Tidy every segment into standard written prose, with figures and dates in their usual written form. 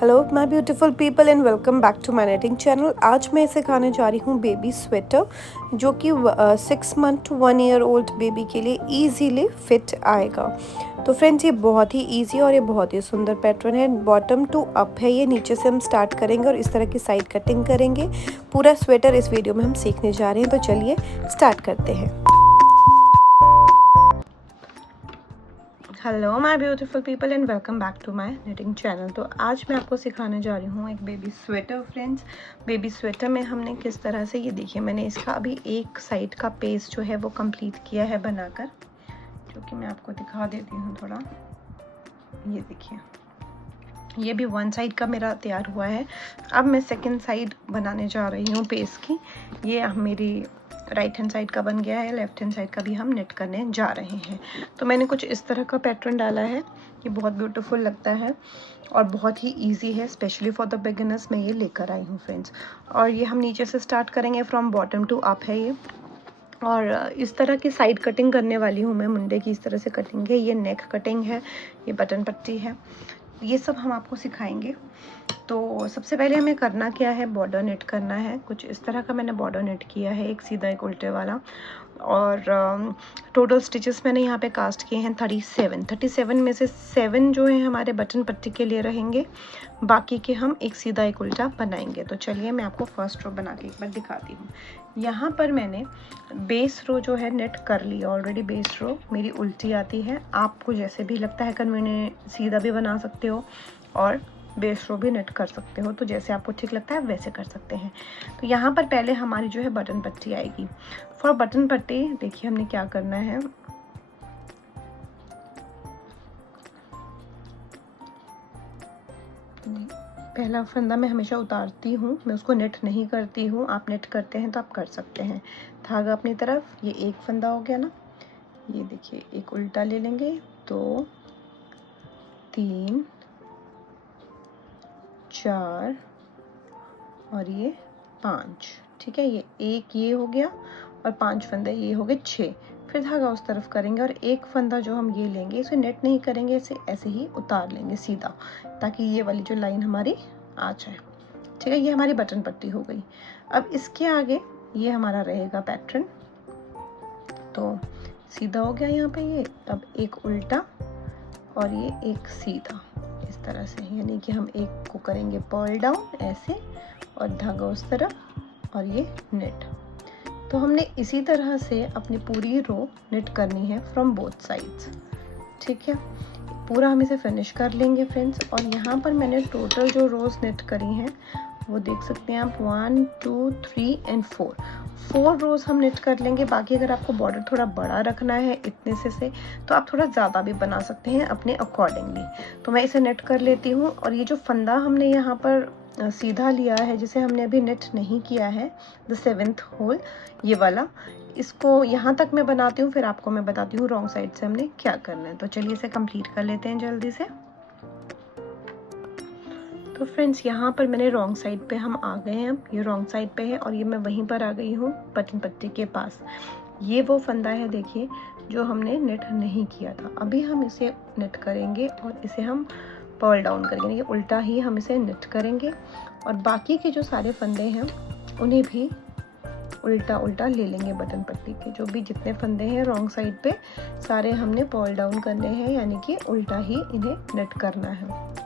Hello my beautiful people and welcome back to my knitting channel. आज मैं सिखाने जा रही हूँ बेबी स्वेटर, जो कि 6 month to 1 year old baby के लिए इजीली फिट आएगा। तो फ्रेंड्स, ये बहुत ही इजी और ये बहुत ही सुंदर पैटर्न है। बॉटम टू अप है, ये नीचे से हम स्टार्ट करेंगे और इस तरह की साइड कटिंग करेंगे। पूरा स्वेटर इस वीडियो में हम सीखने जा रहे हैं, तो चलिए स्टार्ट करते हैं। Hello my beautiful people and welcome back to my knitting channel. तो आज मैं आपको सिखाने जा रही हूँ एक baby sweater. Friends, baby sweater में हमने किस तरह से, ये देखिए मैंने इसका अभी एक साइड का पेज जो है वो कंप्लीट किया है बनाकर, जो कि मैं आपको दिखा देती हूँ थोड़ा। ये देखिए, ये भी वन साइड का मेरा तैयार हुआ है। अब मैं सेकेंड साइड बनाने जा रही हूँ पेज की। ये मेरी राइट हैंड साइड का बन गया है, लेफ्ट हैंड साइड का भी हम नेट करने जा रहे हैं। तो मैंने कुछ इस तरह का पैटर्न डाला है। ये बहुत ब्यूटीफुल लगता है और बहुत ही इजी है, स्पेशली फॉर द बिगिनर्स मैं ये लेकर आई हूँ फ्रेंड्स। और ये हम नीचे से स्टार्ट करेंगे, फ्रॉम बॉटम टू अप है ये। और इस तरह की साइड कटिंग करने वाली हूँ मैं, मुंडे की इस तरह से कटिंग है। ये नेक कटिंग है, ये बटन पट्टी है, ये सब हम आपको सिखाएंगे। तो सबसे पहले हमें करना क्या है, बॉर्डर नेट करना है। कुछ इस तरह का मैंने बॉर्डर नेट किया है, एक सीधा एक उल्टे वाला। और टोटल स्टिचेस मैंने यहाँ पे कास्ट किए हैं 37 में से 7 जो है हमारे बटन पट्टी के लिए रहेंगे, बाकी के हम एक सीधा एक उल्टा बनाएंगे। तो चलिए मैं आपको फर्स्ट रो बना के एक बार दिखाती हूँ। यहाँ पर मैंने बेस रो जो है नेट कर ली ऑलरेडी। बेस रो मेरी उल्टी आती है, आपको जैसे भी लगता है कन्वीनियंट सीधा भी बना सकते हो और बेस रो भी नेट कर सकते हो, तो जैसे आपको ठीक लगता है वैसे कर सकते हैं। तो यहाँ पर पहले हमारी जो है बटन पट्टी आएगी। फॉर बटन पट्टी देखिए हमने क्या करना है। पहला फंदा मैं हमेशा उतारती हूँ, मैं उसको नेट नहीं करती हूँ। आप नेट करते हैं तो आप कर सकते हैं। धागा अपनी तरफ, ये एक फंदा हो गया ना। ये देखिए, एक उल्टा ले लेंगे, 2 3 4 और ये 5। ठीक है, ये एक ये हो गया और 5 फंदे ये हो गए 6। फिर धागा उस तरफ करेंगे और एक फंदा जो हम ये लेंगे, इसे नेट नहीं करेंगे, इसे ऐसे ही उतार लेंगे सीधा, ताकि ये वाली जो लाइन हमारी आ जाए। ठीक है, ये हमारी बटन पट्टी हो गई। अब इसके आगे ये हमारा रहेगा पैटर्न। तो सीधा हो गया यहाँ पे ये, अब एक उल्टा और ये एक सीधा, इस तरह से। यानी कि हम एक को करेंगे पर्ल डाउन ऐसे और धागा उस तरफ और ये नेट। तो हमने इसी तरह से अपनी पूरी रो नेट करनी है फ्रॉम बोथ साइड्स। ठीक है, पूरा हम इसे फिनिश कर लेंगे फ्रेंड्स। और यहाँ पर मैंने टोटल जो रोज नेट करी हैं वो देख सकते हैं आप, 1 2 3 एंड 4 रोज हम नेट कर लेंगे। बाकी अगर आपको बॉर्डर थोड़ा बड़ा रखना है इतने से तो आप थोड़ा ज़्यादा भी बना सकते हैं अपने अकॉर्डिंगली। तो मैं इसे नेट कर लेती हूँ। और ये जो फंदा हमने यहाँ पर सीधा लिया है, जिसे हमने अभी नेट नहीं किया है, द 7th होल ये वाला, इसको यहाँ तक मैं बनाती हूँ, फिर आपको मैं बताती हूँ रॉन्ग साइड से हमने क्या करना है। तो चलिए इसे कंप्लीट कर लेते हैं जल्दी से। तो फ्रेंड्स, यहाँ पर मैंने रॉन्ग साइड पे हम आ गए हैं। ये रॉन्ग साइड पे है और ये मैं वहीं पर आ गई हूँ बटन पट्टी के पास। ये वो फंदा है देखिए जो हमने नेट नहीं किया था। अभी हम इसे नेट करेंगे और इसे हम पर्ल डाउन करेंगे, ये उल्टा ही हम इसे नेट करेंगे। और बाकी के जो सारे फंदे हैं उन्हें भी उल्टा उल्टा ले लेंगे। बटन पट्टी के जो भी जितने फंदे हैं रॉन्ग साइड पे, सारे हमने पर्ल डाउन करने हैं, यानी कि उल्टा ही इन्हें नेट करना है।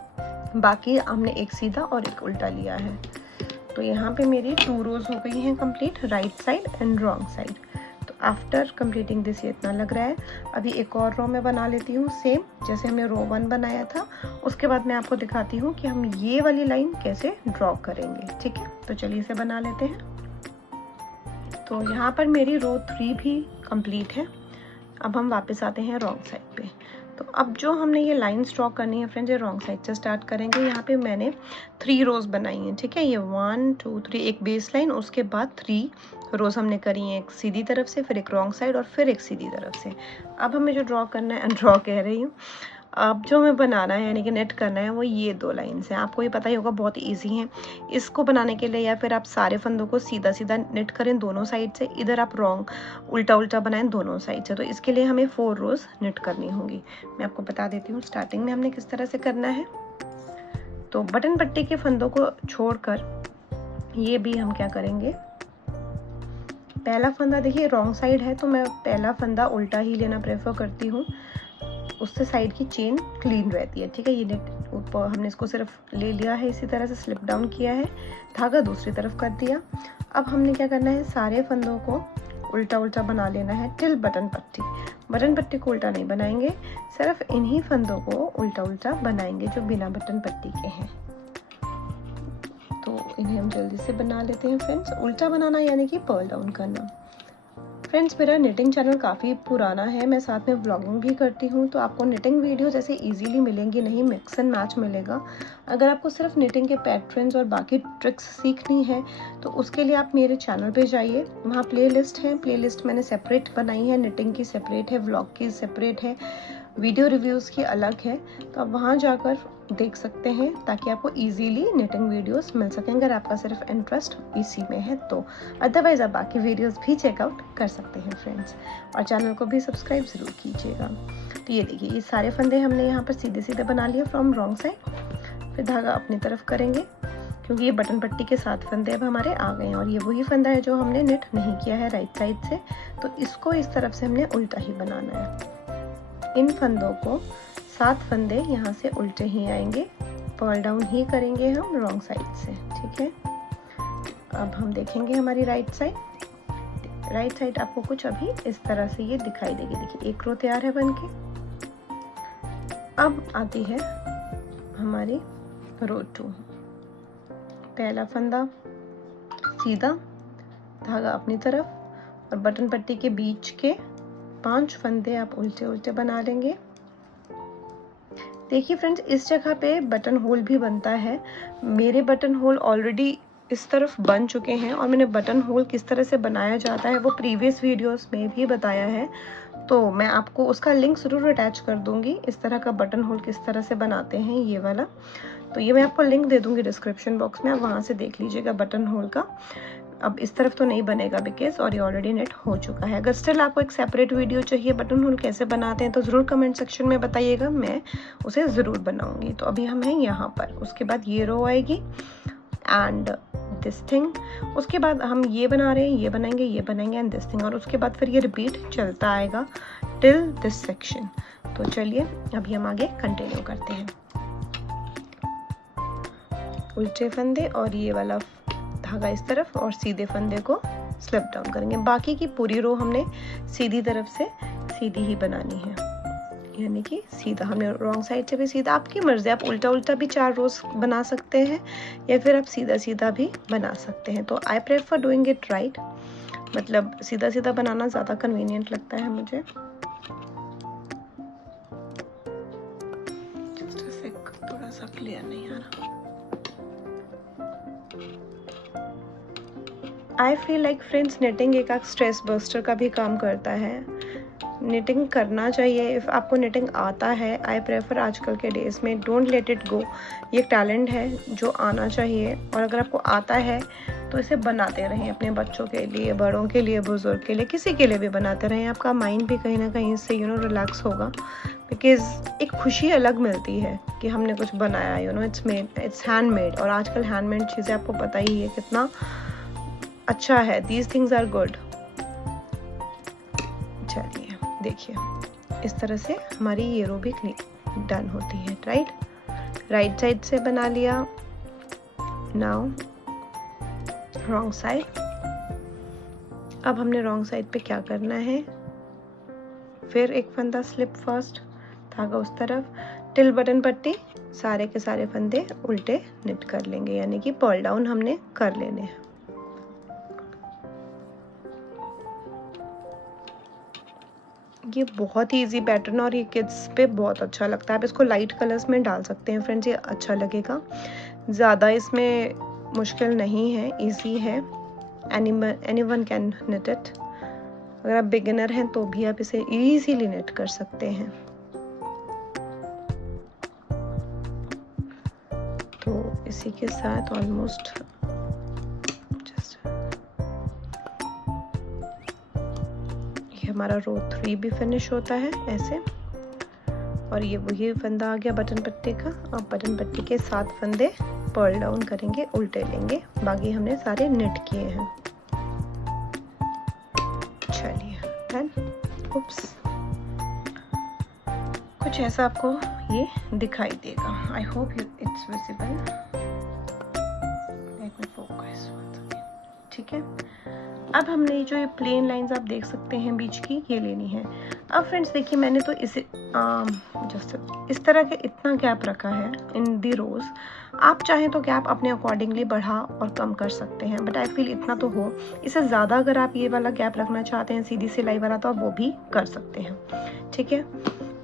बाकी हमने एक सीधा और एक उल्टा लिया है। तो यहाँ पे मेरी 2 रोज हो गई हैं complete, right side and wrong side. तो आफ्टर कंप्लीटिंग दिस ये इतना लग रहा है। अभी एक और रो में बना लेती हूँ, सेम जैसे हमने रो 1 बनाया था। उसके बाद मैं आपको दिखाती हूँ कि हम ये वाली लाइन कैसे ड्रॉ करेंगे। ठीक है, तो चलिए इसे बना लेते हैं। तो यहाँ पर मेरी रो 3 भी कंप्लीट है। अब हम वापस आते हैं रॉन्ग साइड पे। तो अब जो हमने ये लाइन्स ड्रॉ करनी है फ्रेंड्स, ये रॉन्ग साइड से स्टार्ट करेंगे। यहाँ पे मैंने 3 रोज बनाई हैं। ठीक है, ये 1 2 3 एक बेस लाइन, उसके बाद 3 रोज हमने करी हैं, एक सीधी तरफ से, फिर एक रॉन्ग साइड और फिर एक सीधी तरफ से। अब हमें जो ड्रॉ करना है, ड्रॉ कह रही हूँ, अब जो हमें बनाना है यानी कि नेट करना है, वो ये 2 लाइन्स हैं। आपको ये पता ही होगा, बहुत ईजी हैं। इसको बनाने के लिए या फिर आप सारे फंदों को सीधा सीधा नेट करें दोनों साइड से, इधर आप रॉन्ग उल्टा उल्टा बनाएं दोनों साइड से। तो इसके लिए हमें 4 रोज नेट करनी होंगी। मैं आपको बता देती हूँ स्टार्टिंग में हमने किस तरह से करना है। तो बटन पट्टी के फंदों को छोड़कर ये भी हम क्या करेंगे, पहला फंदा देखिए रॉन्ग साइड है तो मैं पहला फंदा उल्टा ही लेना प्रेफर करती हूँ, उससे साइड की चेन क्लीन रहती है। ठीक है, ये नेट ऊपर हमने इसको सिर्फ ले लिया है, इसी तरह से स्लिप डाउन किया है, धागा दूसरी तरफ कर दिया। अब हमने क्या करना है, सारे फंदों को उल्टा उल्टा बना लेना है टिल बटन पट्टी। बटन पट्टी को उल्टा नहीं बनाएंगे, सिर्फ इन्हीं फंदों को उल्टा उल्टा बनाएंगे जो बिना बटन पट्टी के हैं। तो इन्हें हम जल्दी से बना लेते हैं फ्रेंड्स। उल्टा बनाना यानी कि पर्ल डाउन करना। फ्रेंड्स मेरा निटिंग चैनल काफ़ी पुराना है, मैं साथ में व्लॉगिंग भी करती हूँ, तो आपको निटिंग वीडियो जैसे इजीली मिलेंगी नहीं, मिक्स एंड मैच मिलेगा। अगर आपको सिर्फ निटिंग के पैटर्न्स और बाकी ट्रिक्स सीखनी है तो उसके लिए आप मेरे चैनल पे जाइए, वहाँ प्लेलिस्ट है, प्लेलिस्ट मैंने सेपरेट बनाई है, निटिंग की सेपरेट है, व्लॉग की सेपरेट है, वीडियो रिव्यूज़ की अलग है, तो आप वहाँ जाकर देख सकते हैं ताकि आपको इजीली निटिंग वीडियोस मिल सकें अगर आपका सिर्फ इंटरेस्ट इसी में है तो। अदरवाइज आप बाकी वीडियोस भी चेकआउट कर सकते हैं फ्रेंड्स, और चैनल को भी सब्सक्राइब ज़रूर कीजिएगा। तो ये देखिए, ये सारे फंदे हमने यहाँ पर सीधे सीधे बना लिए फ्रॉम रॉन्ग साइड। फिर धागा अपनी तरफ करेंगे क्योंकि ये बटन पट्टी के 7 फंदे अब हमारे आ गए हैं, और ये वही फंदा है जो हमने निट नहीं किया है राइट साइड से, तो इसको इस तरफ से हमने उल्टा ही बनाना है। इन फंदों को 7 फंदे यहाँ से उल्टे ही आएंगे, पर्ल डाउन ही करेंगे हम रॉन्ग साइड से। ठीक है, अब हम देखेंगे हमारी राइट साइड। राइट साइड आपको कुछ अभी इस तरह से ये दिखाई देगी। देखिए एक रो तैयार है बनके। अब आती है हमारी रो 2। पहला फंदा सीधा, धागा अपनी तरफ, और बटन पट्टी के बीच के 5 फंदे आप उल्टे उल्टे बना लेंगे। देखिए फ्रेंड्स, इस जगह पे बटन होल भी बनता है। मेरे बटन होल ऑलरेडी इस तरफ बन चुके हैं, और मैंने बटन होल किस तरह से बनाया जाता है वो प्रीवियस वीडियोस में भी बताया है, तो मैं आपको उसका लिंक ज़रूर अटैच कर दूंगी। इस तरह का बटन होल किस तरह से बनाते हैं ये वाला, तो ये मैं आपको लिंक दे दूंगी डिस्क्रिप्शन बॉक्स में, आप वहाँ से देख लीजिएगा बटन होल का। अब इस तरफ तो नहीं बनेगा बिकॉज और ये ऑलरेडी नेट हो चुका है। अगर स्टिल आपको एक सेपरेट वीडियो चाहिए बटन होल कैसे बनाते हैं तो ज़रूर कमेंट सेक्शन में बताइएगा, मैं उसे ज़रूर बनाऊंगी। तो अभी हम हैं यहाँ पर, उसके बाद ये रो आएगी एंड दिस थिंग, उसके बाद हम ये बना रहे हैं, ये बनाएंगे, ये बनाएंगे एंड दिस थिंग, और उसके बाद फिर ये रिपीट चलता आएगा टिल दिस सेक्शन। तो चलिए अभी हम आगे कंटिन्यू करते हैं। उल्टे फंदे और ये वाला धागा इस तरफ, और सीधे फंदे को स्लिप डाउन करेंगे। बाकी की पूरी रो हमने सीधी तरफ से सीधी ही बनानी है, यानी कि सीधा। हमने रॉन्ग साइड से भी सीधा, आपकी मर्जी, आप उल्टा उल्टा भी 4 रोज बना सकते हैं या फिर आप सीधा सीधा भी बना सकते हैं। तो I prefer doing it right, मतलब सीधा सीधा बनाना ज़्यादा कन्वीनियंट लगता है मुझे। थोड़ा सा क्लियर नहीं आ रहा। I feel like friends knitting एक स्ट्रेस बस्टर का भी काम करता है। निटिंग करना चाहिए, इफ़ आपको निटिंग आता है। आई प्रेफर आजकल के डेज़ में डोंट लेट इट गो, ये टैलेंट है जो आना चाहिए, और अगर आपको आता है तो इसे बनाते रहें, अपने बच्चों के लिए, बड़ों के लिए, बुजुर्ग के लिए, किसी के लिए भी बनाते रहें। आपका माइंड भी कहीं ना कहीं इससे रिलैक्स होगा, बिकॉज एक खुशी अलग मिलती है कि हमने कुछ बनाया, इट्स हैंडमेड। और आजकल हैंडमेड चीज़ें आपको पता ही है कितना अच्छा है, दीज थिंग्स आर गुड। चलिए देखिए, इस तरह से हमारी ये रो भी डन होती है। राइट साइड से बना लिया, नाउ रॉन्ग साइड। अब हमने रॉन्ग साइड पे क्या करना है, फिर एक फंदा स्लिप फर्स्ट, धागा उस तरफ, टिल बटन पट्टी, सारे के सारे फंदे उल्टे निट कर लेंगे, यानी कि पर्ल डाउन हमने कर लेने हैं। ये बहुत ही इजी पैटर्न, और ये किड्स पे बहुत अच्छा लगता है। आप इसको लाइट कलर्स में डाल सकते हैं फ्रेंड्स, ये अच्छा लगेगा, ज़्यादा इसमें मुश्किल नहीं है, इजी है, एनीवन कैन निट इट। अगर आप बिगिनर हैं तो भी आप इसे इजीली निट कर सकते हैं। तो इसी के साथ ऑलमोस्ट हमारा रो 3 भी फिनिश होता है ऐसे, और ये वही फंदा आ गया बटन पट्टी का। अब बटन पट्टी के 7 फंदे पर्ल डाउन करेंगे, उल्टे लेंगे। बाकी हमने सारे निट किए हैं। चलिए डन। उप्स, कुछ ऐसा आपको ये दिखाई देगा। I hope it's visible. Let me focus. ठीक है, अब हमने जो ये प्लेन लाइंस आप देख सकते हैं बीच की, ये लेनी है। अब फ्रेंड्स देखिए, मैंने तो इसे जस्ट इस तरह के इतना गैप रखा है इन दी रोज। आप चाहें तो गैप अपने अकॉर्डिंगली बढ़ा और कम कर सकते हैं, बट आई फील इतना तो हो। इससे ज़्यादा अगर आप ये वाला गैप रखना चाहते हैं सीधी सिलाई वाला, तो आप वो भी कर सकते हैं। ठीक है,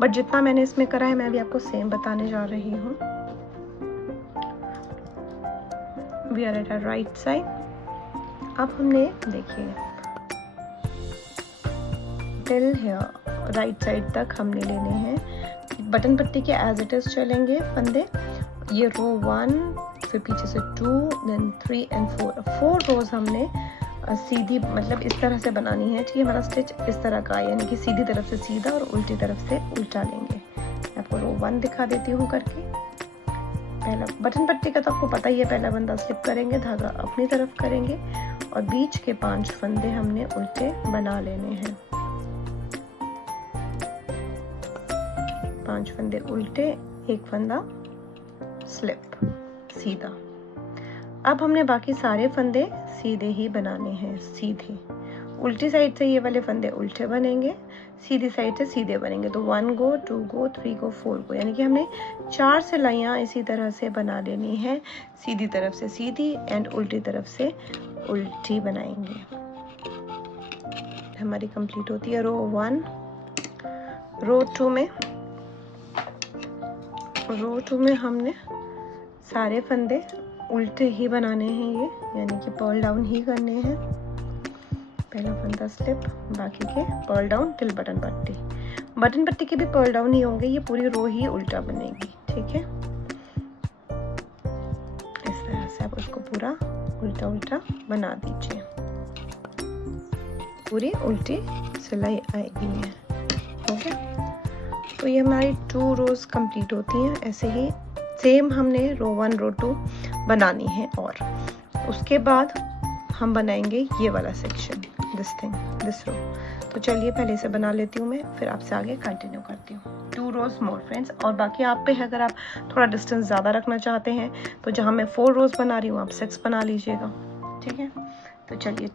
बट जितना मैंने इसमें करा है मैं अभी आपको सेम बताने जा रही हूँ। We are at our right side. अब हमने देखिए टिल हेयर राइट साइड तक हमने लेने हैं। बटन पट्टी के एज इट इज चलेंगे फंदे। ये रो 1, फिर पीछे से 2, देन 3 एंड 4 रोज हमने सीधी मतलब इस तरह से बनानी है। ठीक है, हमारा स्टिच इस तरह का, यानी कि सीधी तरफ से सीधा और उल्टी तरफ से उल्टा लेंगे। मैं आपको रो 1 दिखा देती हूँ करके। पहला बटन पट्टी का तो आपको पता ही है, पहला फंदा स्लिप करेंगे, धागा अपनी तरफ करेंगे और बीच के 5 फंदे हमने उल्टे बना लेने हैं। 5 फंदे उल्टे, एक फंदा स्लिप सीधा। अब हमने बाकी सारे फंदे सीधे ही बनाने हैं। सीधे उल्टी साइड से ये वाले फंदे उल्टे बनेंगे, सीधी साइड से सीधे बनेंगे। तो 1 गो, 2 गो, 3 गो, 4 गो, यानी कि हमने 4 सिलाइयाँ इसी तरह से बना लेनी है। सीधी तरफ से सीधी एंड उल्टी तरफ से उल्टी बनाएंगे। हमारी कंप्लीट होती है रो 1। रो 2 में हमने सारे फंदे उल्टे ही बनाने हैं ये, यानी कि पर्ल डाउन ही करने हैं। पहला फंदा स्लिप, बाकी के पर्ल डाउन टिल बटन पट्टी। बटन पट्टी के भी पर्ल डाउन ही होंगे, ये पूरी रो ही उल्टा बनेगी। ठीक है, इस तरह से आप उसको पूरा उल्टा उल्टा बना दीजिए। पूरी उल्टी सिलाई आएगी है। ओके, तो ये हमारी 2 रोज कंप्लीट होती हैं। ऐसे ही सेम हमने रो 1 रो 2 बनानी है और उसके बाद हम बनाएंगे ये वाला सेक्शन, दिस रो। तो चलिए पहले से बना लेती हूँ मैं, फिर आपसे आगे कंटिन्यू करती हूँ। 2 रोज मोर फ्रेंड्स, और बाकी आप पे है, अगर आप थोड़ा डिस्टेंस ज़्यादा रखना चाहते हैं तो जहाँ मैं 4 रोज बना रही हूँ आप 6 बना लीजिएगा। ठीक है, तो चलिए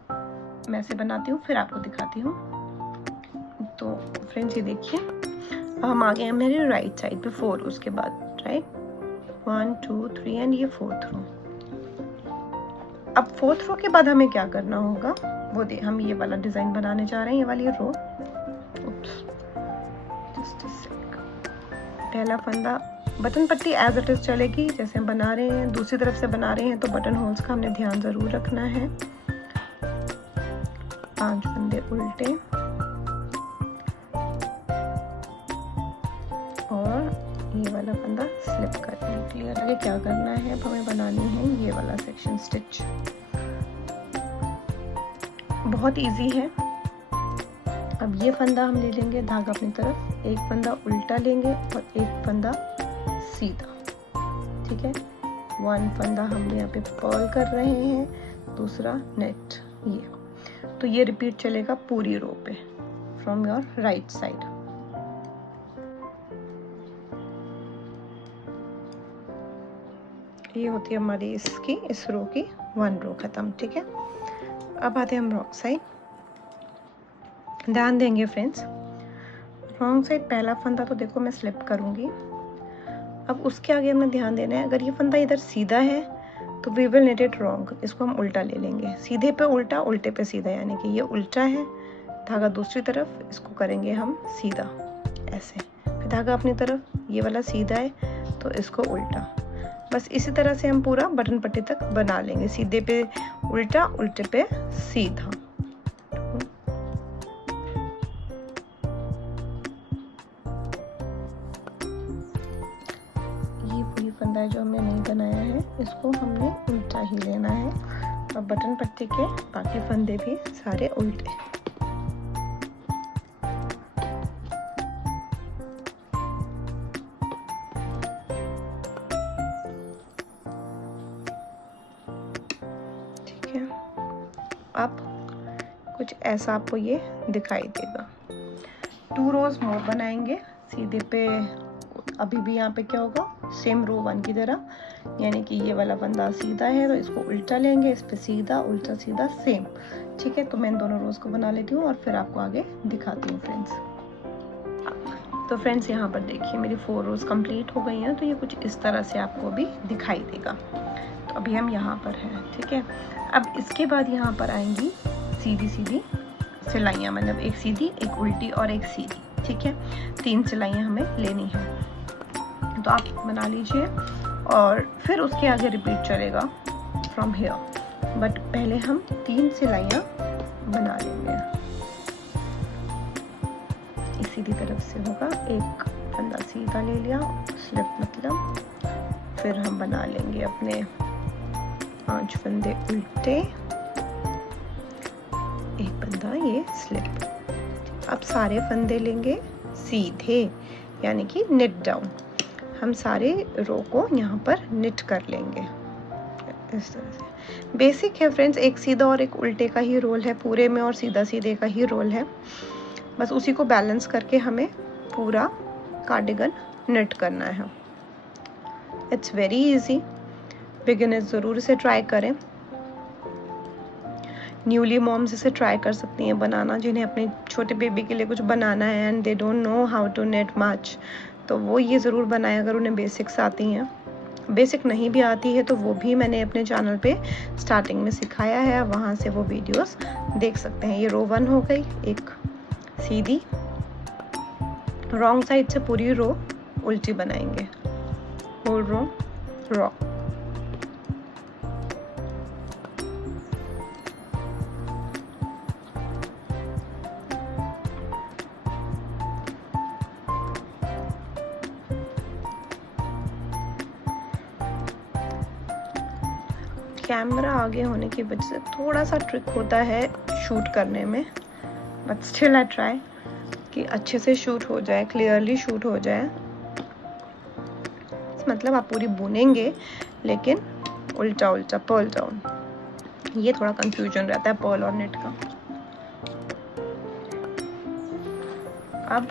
मैं से बनाती हूँ फिर आपको दिखाती हूँ। तो फ्रेंड्स ये देखिए, अब हम आ गए हैं मेरे राइट साइड पे 4 रोज के बाद। राइट, 1 2 3 एंड ये 4th रो। अब 4th रो के बाद हमें क्या करना होगा वो हम ये वाला डिजाइन बनाने जा रहे हैं, ये वाली रो। जस्ट अ सेक। पहला फंदा बटन पट्टी एज इट इज चलेगी, जैसे हम बना रहे हैं। दूसरी तरफ से बना रहे हैं तो बटन होल्स का हमने ध्यान जरूर रखना है। 5 फंदे उल्टे और ये वाला फंदा स्लिप करना है। क्लियर है क्या करना है? अब हमें बनानी है ये वाला सेक्शन स्टिच। बहुत इजी है। अब ये फंदा हम ले लेंगे, धागा अपनी तरफ, एक फंदा उल्टा लेंगे और एक फंदा सीधा। ठीक है, 1 फंदा हम यहाँ पे पर्ल कर रहे हैं, दूसरा नेट। ये तो ये रिपीट चलेगा पूरी रो पे फ्रॉम योर राइट साइड। ये होती है हमारी इस रो की 1 रो खत्म। ठीक है, अब आते हैं हम रॉन्ग साइड। ध्यान देंगे फ्रेंड्स, रॉन्ग साइड पहला फंदा तो देखो मैं स्लिप करूंगी। अब उसके आगे हमें ध्यान देना है, अगर ये फंदा इधर सीधा है तो we will need it wrong, इसको हम उल्टा ले लेंगे। सीधे पे उल्टा, उल्टे पे सीधा, यानी कि ये उल्टा है, धागा दूसरी तरफ, इसको करेंगे हम सीधा ऐसे। फिर धागा अपनी तरफ, ये वाला सीधा है तो इसको उल्टा। बस इसी तरह से हम पूरा बटन पट्टी तक बना लेंगे। सीधे पे उल्टा, उल्टे पे सीधा। ये पूरी फंदा है जो हमने नहीं बनाया है, इसको हमने उल्टा ही लेना है। और बटन पट्टी के बाकी फंदे भी सारे उल्टे। ठीक है, अब कुछ ऐसा आपको ये दिखाई देगा। 2 रोज मोर बनाएंगे सीधे पे। अभी भी यहाँ पे क्या होगा, सेम रो 1 की तरह, यानी कि ये वाला फंदा सीधा है तो इसको उल्टा लेंगे, इस पे सीधा उल्टा सीधा सेम। ठीक है, तो मैं इन दोनों रोज को बना लेती हूँ और फिर आपको आगे दिखाती हूँ फ्रेंड्स। तो फ्रेंड्स यहाँ पर देखिए मेरी 4 रोज कंप्लीट हो गई हैं, तो ये कुछ इस तरह से आपको भी दिखाई देगा। तो अभी हम यहाँ पर हैं। ठीक है, अब इसके बाद यहाँ पर आएंगी सीधी सीधी सिलाइयाँ, मतलब एक सीधी, एक उल्टी और एक सीधी। ठीक है, 3 सिलाइयाँ हमें लेनी है, तो आप बना लीजिए और फिर उसके आगे रिपीट चलेगा फ्रॉम हेयर। बट पहले हम 3 सिलाइयाँ बना लेंगे। सीधी तरफ से होगा, एक फंदा सीधा ले लिया, स्लिप मतलब, फिर हम बना लेंगे अपने 5 फंदे उल्टे, एक फंदा ये स्लिप। अब सारे फंदे लेंगे सीधे, यानी कि निट डाउन। हम सारे रो को यहाँ पर निट कर लेंगे इस तरह से। बेसिक है फ्रेंड्स, एक सीधा और एक उल्टे का ही रोल है पूरे में, और सीधा सीधे का ही रोल है। बस उसी को बैलेंस करके हमें पूरा कार्डिगन निट करना है। इट्स वेरी इजी, बिगिनर्स ज़रूर इसे ट्राई करें। न्यूली मॉम्स इसे ट्राई कर सकती हैं बनाना, जिन्हें अपने छोटे बेबी के लिए कुछ बनाना है and they don't know how to knit much, तो वो ये ज़रूर बनाएं अगर उन्हें बेसिक्स आती हैं। बेसिक नहीं भी आती है तो वो भी मैंने अपने चैनल पे स्टार्टिंग में सिखाया है, वहाँ से वो वीडियोस देख सकते हैं। ये रो 1 हो गई, एक सीधी, रॉन्ग साइड से पूरी रो उल्टी बनाएंगे, होल रो रॉ। कैमरा आगे होने की वजह से थोड़ा सा ट्रिक होता है शूट करने में, बट स्टिल आई ट्राई कि अच्छे से शूट हो जाए, क्लियरली शूट हो जाए। मतलब आप पूरी बुनेंगे लेकिन उल्टा उल्टा, पर्ल डाउन, ये थोड़ा कंफ्यूजन रहता है पर्ल और नेट का। अब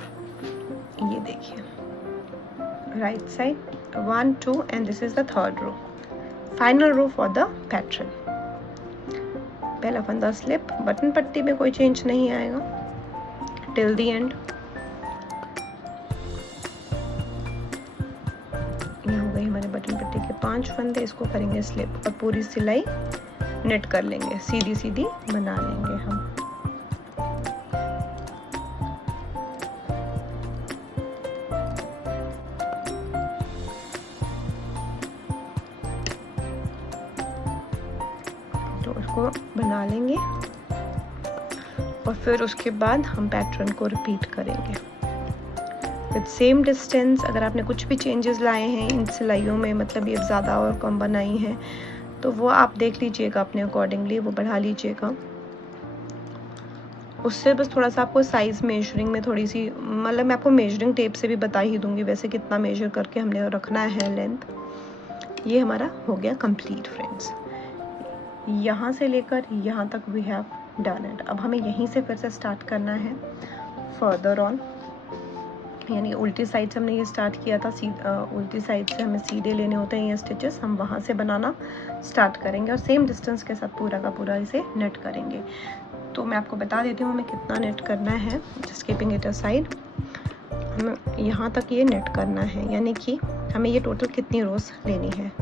ये देखिए right side 1 2 and this is the 3rd row, final row for the pattern. पहला फंदा स्लिप, बटन पट्टी में कोई चेंज नहीं आएगा टिल द एंड। ये हो गए हमारे बटन पट्टी के 5 फंदे, इसको करेंगे स्लिप और पूरी सिलाई नेट कर लेंगे, सीधी सीधी बना लेंगे हम। तो उसको बना लेंगे और फिर उसके बाद हम पैटर्न को रिपीट करेंगे विद सेम डिस्टेंस। अगर आपने कुछ भी चेंजेस लाए हैं इन सिलाइयों में, मतलब ये ज़्यादा और कम बनाई हैं, तो वो आप देख लीजिएगा अपने अकॉर्डिंगली, वो बढ़ा लीजिएगा। उससे बस थोड़ा सा आपको साइज़ मेजरिंग में थोड़ी सी, मतलब मैं आपको मेजरिंग टेप से भी बता ही दूंगी वैसे कितना मेजर करके हमने रखना है लेंथ। ये हमारा हो गया कंप्लीट फ्रेंड्स, यहाँ से लेकर यहाँ तक वी हैव डन इट। अब हमें यहीं से फिर से स्टार्ट करना है फर्दर ऑन, यानी उल्टी साइड से हमने ये स्टार्ट किया था, उल्टी साइड से हमें सीधे लेने होते हैं ये स्टिचेस, हम वहाँ से बनाना स्टार्ट करेंगे और सेम डिस्टेंस के साथ पूरा का पूरा इसे नेट करेंगे। तो मैं आपको बता देती हूँ हमें कितना नेट करना है, जस्ट कीपिंग इट असाइड। हमें यहाँ तक ये नेट करना है, यानी कि हमें ये टोटल कितनी रोज लेनी है।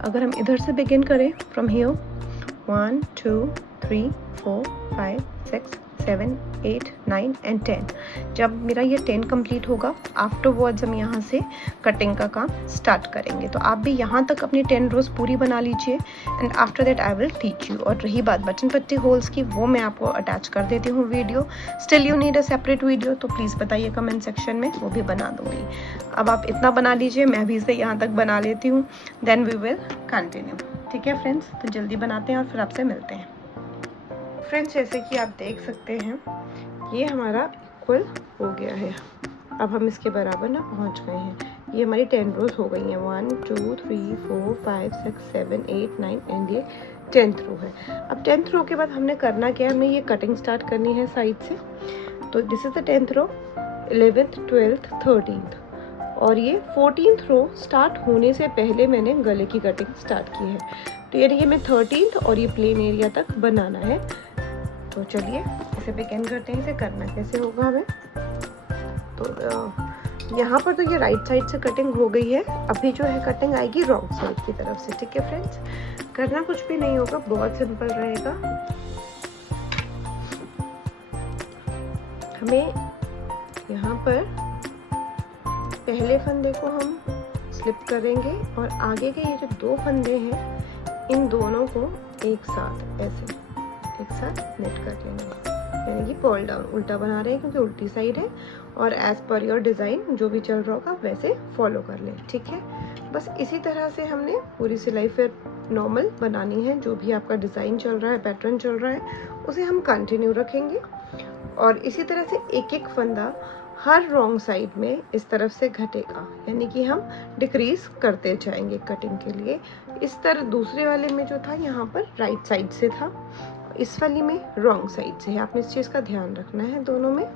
अगर हम इधर से बिगिन करें फ्रॉम हियर 1 2 3 4 5 6 7 8 9 एंड 10, जब मेरा ये 10 कंप्लीट होगा आफ्टरवर्ड्स हम यहाँ से कटिंग का काम स्टार्ट करेंगे। तो आप भी यहाँ तक अपनी 10 रोज पूरी बना लीजिए and after that I will teach you. और रही बात बटन पट्टी होल्स की, वो मैं आपको अटैच कर देती हूँ video. Still you need a separate video, तो प्लीज़ बताइए कमेंट सेक्शन में, वो भी बना दूँगी। अब आप इतना बना लीजिए, मैं भी इसे यहाँ तक बना लेती हूँ, देन वी विल कंटिन्यू। ठीक है फ्रेंड्स, तो जल्दी बनाते हैं और फिर आपसे मिलते हैं। फ्रेंड्स जैसे कि आप देख सकते हैं ये हमारा इक्वल हो गया है। अब हम इसके बराबर ना पहुंच गए हैं। ये हमारी 10 रोज हो गई हैं, 1 2 3 4 5 6 7 8 9 एंड ये 10th रो है। अब 10th रो के बाद हमने करना क्या है, हमने ये कटिंग स्टार्ट करनी है साइड से। तो this is the 10th row, 11th 12th 13th, और ये 14th रो स्टार्ट होने से पहले मैंने गले की कटिंग स्टार्ट की है। तो ये देखिए मैं 13th और ये प्लेन एरिया तक बनाना है। तो चलिए इसे बिगिन करते हैं। इसे करना कैसे होगा हमें, तो यहाँ पर तो ये राइट साइड से कटिंग हो गई है, अभी जो है कटिंग आएगी रॉन्ग साइड की तरफ से। ठीक है फ्रेंड्स, करना कुछ भी नहीं होगा, बहुत सिंपल रहेगा। हमें यहाँ पर पहले फंदे को हम स्लिप करेंगे और आगे के ये जो 2 फंदे हैं इन दोनों को एक साथ ऐसे एक साथ नेट कर लेंगे, यानी कि पर्ल डाउन उल्टा बना रहे हैं क्योंकि उल्टी साइड है। और एज पर योर डिज़ाइन जो भी चल रहा होगा वैसे फॉलो कर लें। ठीक है, बस इसी तरह से हमने पूरी सिलाई फिर नॉर्मल बनानी है। जो भी आपका डिज़ाइन चल रहा है, पैटर्न चल रहा है, उसे हम कंटिन्यू रखेंगे। और इसी तरह से एक एक फंदा हर रॉन्ग साइड में इस तरफ से घटेगा, यानी कि हम डिक्रीज करते जाएंगे कटिंग के लिए। इस तरह दूसरे वाले में जो था यहाँ पर राइट साइड से था, इस वाली में रॉन्ग साइड से है। आपने इस चीज़ का ध्यान रखना है दोनों में।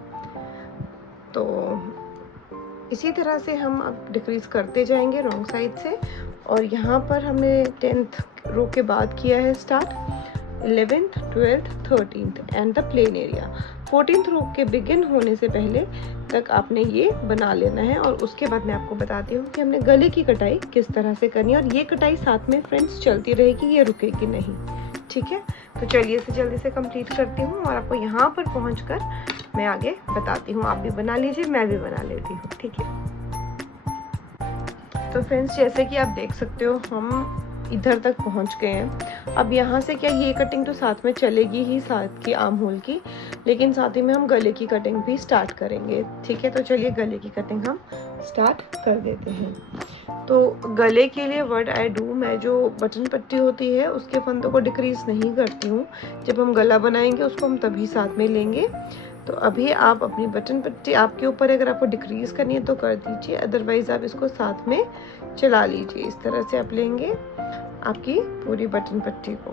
तो इसी तरह से हम अब डिक्रीज करते जाएंगे रॉन्ग साइड से। और यहाँ पर हमने 10th रो के बाद किया है start, 11th 12th 13th and the plain area. 14th रो के बिगिन होने से पहले तक आपने ये बना लेना है। और उसके बाद मैं आपको बताती हूँ कि हमने गले की कटाई किस तरह से करनी है। और ये कटाई साथ में फ्रेंड्स चलती रहेगी, ये रुकेगी नहीं। ठीक है, तो चलिए इसे जल्दी से कंप्लीट करती हूँ और आपको यहाँ पर पहुँचकर मैं आगे बताती हूँ। आप भी बना लीजिए, मैं भी बना लेती हूँ। ठीक है, तो फ्रेंड्स जैसे कि आप देख सकते हो हम इधर तक पहुंच गए हैं। अब यहाँ से क्या ये कटिंग तो साथ में चलेगी ही, साथ की आर्म होल की, लेकिन साथ ही में हम गले की कटिंग भी स्टार्ट करेंगे। ठीक है, तो चलिए गले की कटिंग हम स्टार्ट कर देते हैं। तो गले के लिए व्हाट आई डू, मैं जो बटन पट्टी होती है उसके फंदों को डिक्रीज नहीं करती हूँ। जब हम गला बनाएंगे उसको हम तभी साथ में लेंगे। तो अभी आप अपनी बटन पट्टी आपके ऊपर, अगर आपको डिक्रीज करनी है तो कर दीजिए, अदरवाइज आप इसको साथ में चला लीजिए। इस तरह से आप लेंगे आपकी पूरी बटन पट्टी को,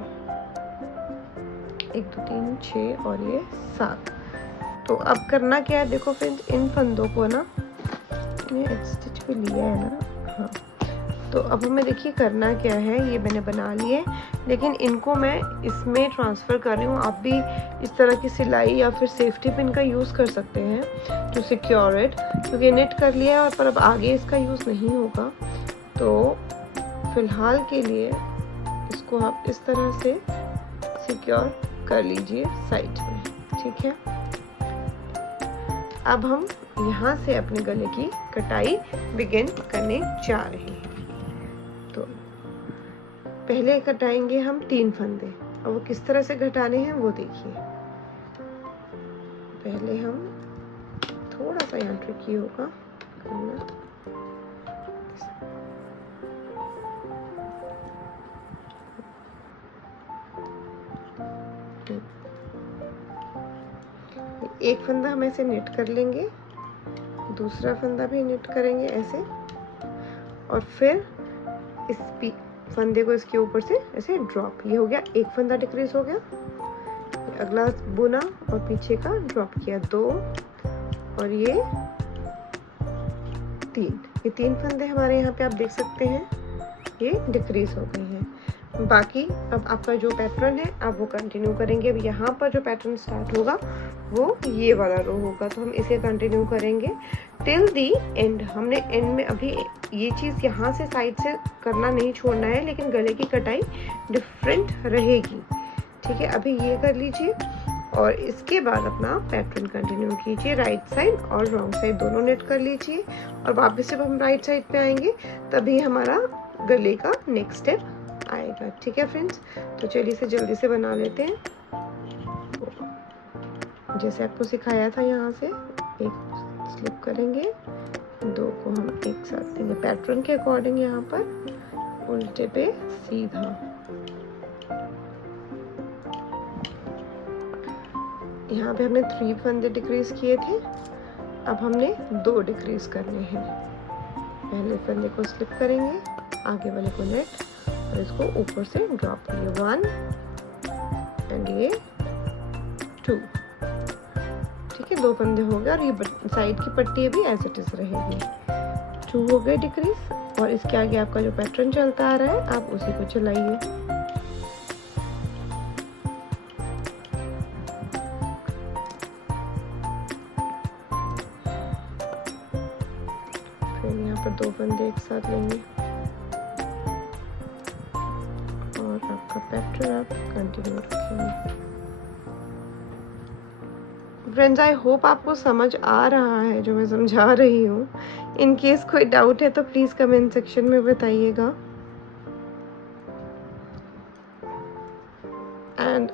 1 2 3 6 और ये 7। तो अब करना क्या है, देखो फ्रेंड्स इन फंदों को ना ये स्टिच पे लिया है ना, हाँ। तो अब हमें देखिए करना क्या है, ये मैंने बना लिए, लेकिन इनको मैं इसमें ट्रांसफ़र कर रही हूँ। आप भी इस तरह की सिलाई या फिर सेफ्टी पिन का यूज़ कर सकते हैं टू सिक्योर इट, क्योंकि नेट कर लिया है पर अब आगे इसका यूज़ नहीं होगा। तो फिलहाल के लिए इसको आप इस तरह से सिक्योर कर लीजिए साइड में। ठीक है, अब हम यहाँ से अपने गले की कटाई बिगिन करने जा रहे हैं। तो पहले घटाएंगे हम 3 फंदे, और वो किस तरह से घटाने हैं वो देखिए। पहले हम थोड़ा सा यहाँ ट्रिकी होगा करना, एक फंदा हम ऐसे नेट कर लेंगे, दूसरा फंदा भी नेट करेंगे ऐसे, और फिर इस फंदे को इसके ऊपर से ऐसे ड्रॉप। ये हो गया, एक फंदा डिक्रीज हो गया, अगला बुना और पीछे का ड्रॉप किया 2 और ये 3। ये 3 फंदे हमारे यहाँ पे आप देख सकते हैं ये डिक्रीज हो गए हैं। बाकी अब आपका जो पैटर्न है आप वो कंटिन्यू करेंगे। अब यहाँ पर जो पैटर्न स्टार्ट होगा वो ये वाला रो होगा, तो हम इसे कंटिन्यू करेंगे टिल दी एंड। हमने एंड में अभी ये चीज़ यहाँ से साइड से करना नहीं छोड़ना है, लेकिन गले की कटाई डिफरेंट रहेगी। ठीक है, अभी ये कर लीजिए और इसके बाद अपना पैटर्न कंटिन्यू कीजिए। राइट साइड और रॉन्ग साइड दोनों नेट कर लीजिए, और वापस जब हम राइट साइड पे आएंगे तभी हमारा गले का नेक्स्ट स्टेप आएगा। ठीक है फ्रेंड्स, तो चलिए इसे जल्दी से बना लेते हैं। जैसे आपको सिखाया था, यहाँ से एक स्लिप करेंगे, 2 को हम एक साथ देंगे पैटर्न के अकॉर्डिंग, यहाँ पर उल्टे पे सीधा। यहाँ पे हमने 3 फंदे डिक्रीज किए थे, अब हमने 2 डिक्रीज करने हैं। पहले फंदे को स्लिप करेंगे, आगे वाले को नेट और इसको ऊपर से ड्रॉप करिए 1 एंड ये 2। ठीक है, 2 फंदे हो गए और ये साइड की पट्टी भी एज इट इज रहेगी। 2 हो गए डिक्रीज, और इसके आगे आपका जो पैटर्न चलता आ रहा है आप उसी को चलाइए। फिर यहाँ पर 2 फंदे एक साथ लेंगे और आपका पैटर्न आप कंटिन्यू रखेंगे। फ्रेंड्स, आई होप आपको समझ आ रहा है जो मैं समझा रही हूँ। इन केस कोई डाउट है तो प्लीज़ कमेंट सेक्शन में बताइएगा। एंड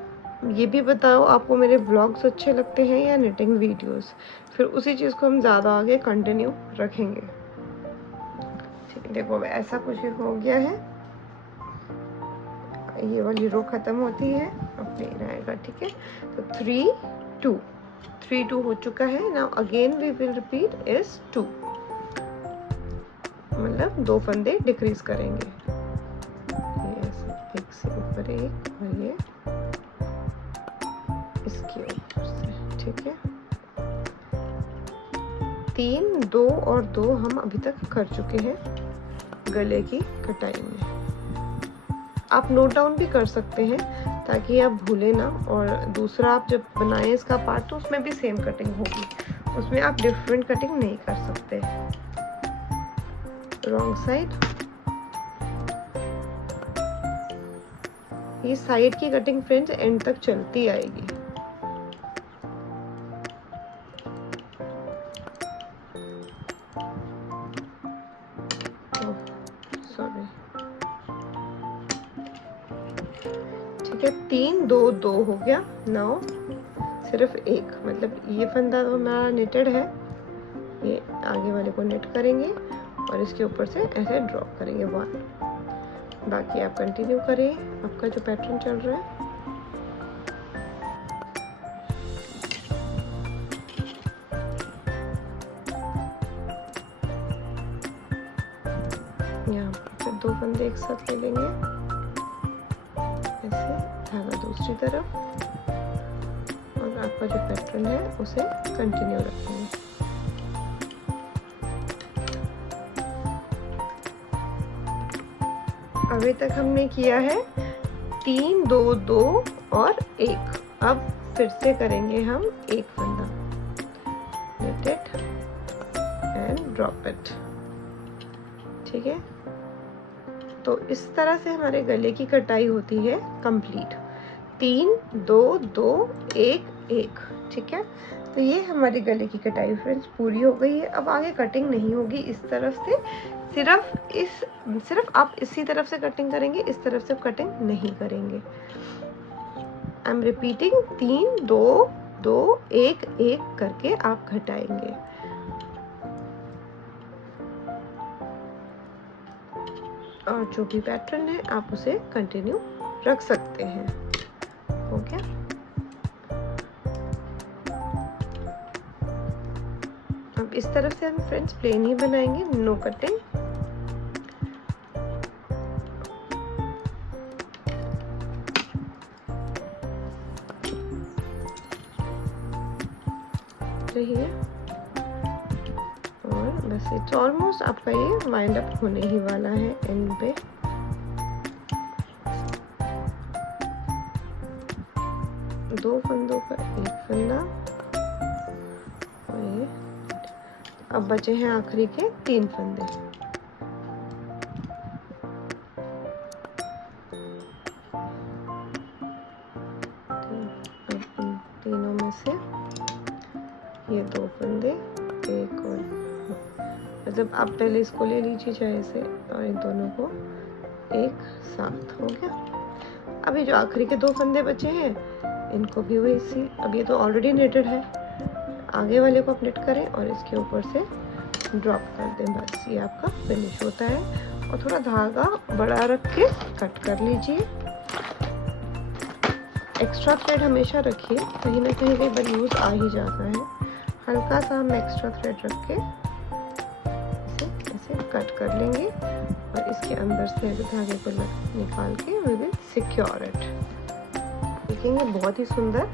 ये भी बताओ आपको मेरे व्लॉग्स अच्छे लगते हैं या निटिंग वीडियोस, फिर उसी चीज़ को हम ज़्यादा आगे कंटिन्यू रखेंगे। ठीक है, देखो ऐसा कुछ हो गया है, ये वाली रो ख़त्म होती है, अब प्लेन आएगा। ठीक है, तो 3 2 3 2 हो चुका है। Now again we will repeat is 2, मतलब 2 फंदे डिक्रीज करेंगे, ये एक से ऊपर एक और ये इसके ऊपर से। ठीक है, 3 2 और 2 हम अभी तक कर चुके हैं गले की कटाई में। आप नोट डाउन भी कर सकते हैं ताकि आप भूले ना, और दूसरा आप जब बनाएं इसका पार्ट तो उसमें भी सेम कटिंग होगी, उसमें आप डिफरेंट कटिंग नहीं कर सकते। रॉन्ग साइड, ये साइड की कटिंग फ्रेंड्स एंड तक चलती आएगी। सॉरी, ठीक है, 3 2 2 हो गया। नाउ सिर्फ एक, मतलब ये फंदा तो हमारा निटेड है, ये आगे वाले को निट करेंगे और इसके ऊपर से ऐसे ड्रॉप करेंगे 1। बाकी आप कंटिन्यू करें आपका जो पैटर्न चल रहा है। यहाँ पर 2 फंदे एक साथ ले लेंगे, ऐसे धागा दूसरी तरफ, और आपका जो पैटर्न है उसे कंटिन्यू रखेंगे। अभी तक हमने किया है 3 2 2 और 1। अब फिर से करेंगे हम एक फंदा, knit it and drop it। ठीक है, तो इस तरह से हमारे गले की कटाई होती है कंप्लीट। 3 2 2 1 1। ठीक है, तो ये हमारी गले की कटाई फ्रेंड्स पूरी हो गई है। अब आगे कटिंग नहीं होगी इस तरफ से, सिर्फ आप इसी तरफ से कटिंग करेंगे, इस तरफ से कटिंग नहीं करेंगे। आई एम रिपीटिंग, 3 2 2 1 1 करके आप घटाएंगे। और जो भी पैटर्न है आप उसे कंटिन्यू रख सकते हैं। हो गया, अब इस तरफ से हम फ्रेंड्स प्लेन ही बनाएंगे, नो कटिंग। रही है, और बस इट्स ऑलमोस्ट आपका ये वाइंड अप होने ही वाला है एंड पे। दो फंदों का एक फंदा, और ये अब बचे हैं आखिरी के 3 फंदे। अब इन तीनों में से ये 2 फंदे, एक और, मतलब आप पहले इसको ले लीजिए चाहे से, और इन दोनों को एक साथ। हो गया, अभी जो आखिरी के 2 फंदे बचे हैं इनको भी वैसे, अब ये तो ऑलरेडी नेटेड है, आगे वाले को आप नेट करें और इसके ऊपर से ड्रॉप कर दें। बस ये आपका फिनिश होता है। और थोड़ा धागा बड़ा रख के कट कर लीजिए। एक्स्ट्रा थ्रेड हमेशा रखिए, कहीं ना कहीं कई बार यूज आ ही जाता है। हल्का सा हम एक्स्ट्रा थ्रेड रख के इसे ऐसे कट कर लेंगे और इसके अंदर से धागे को निकाल के वी विल सिक्योर इट। देखेंगे बहुत ही सुंदर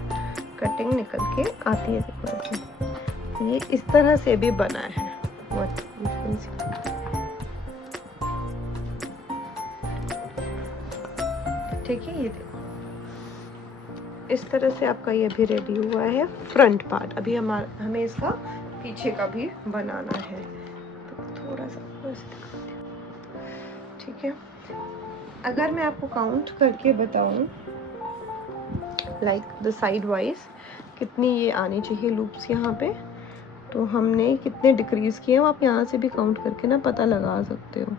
कटिंग निकल के आती है। देखो ये इस तरह से भी बना है। ठीक है, ये देखो इस तरह से आपका ये भी रेडी हुआ है फ्रंट पार्ट। अभी हमें इसका पीछे का भी बनाना है, तो थोड़ा सा ठीक है। अगर मैं आपको काउंट करके बताऊं लाइक द साइड वाइज कितनी ये आनी चाहिए लूप्स यहाँ पे, तो हमने कितने डिक्रीज किए हैं आप यहाँ से भी काउंट करके ना पता लगा सकते हो।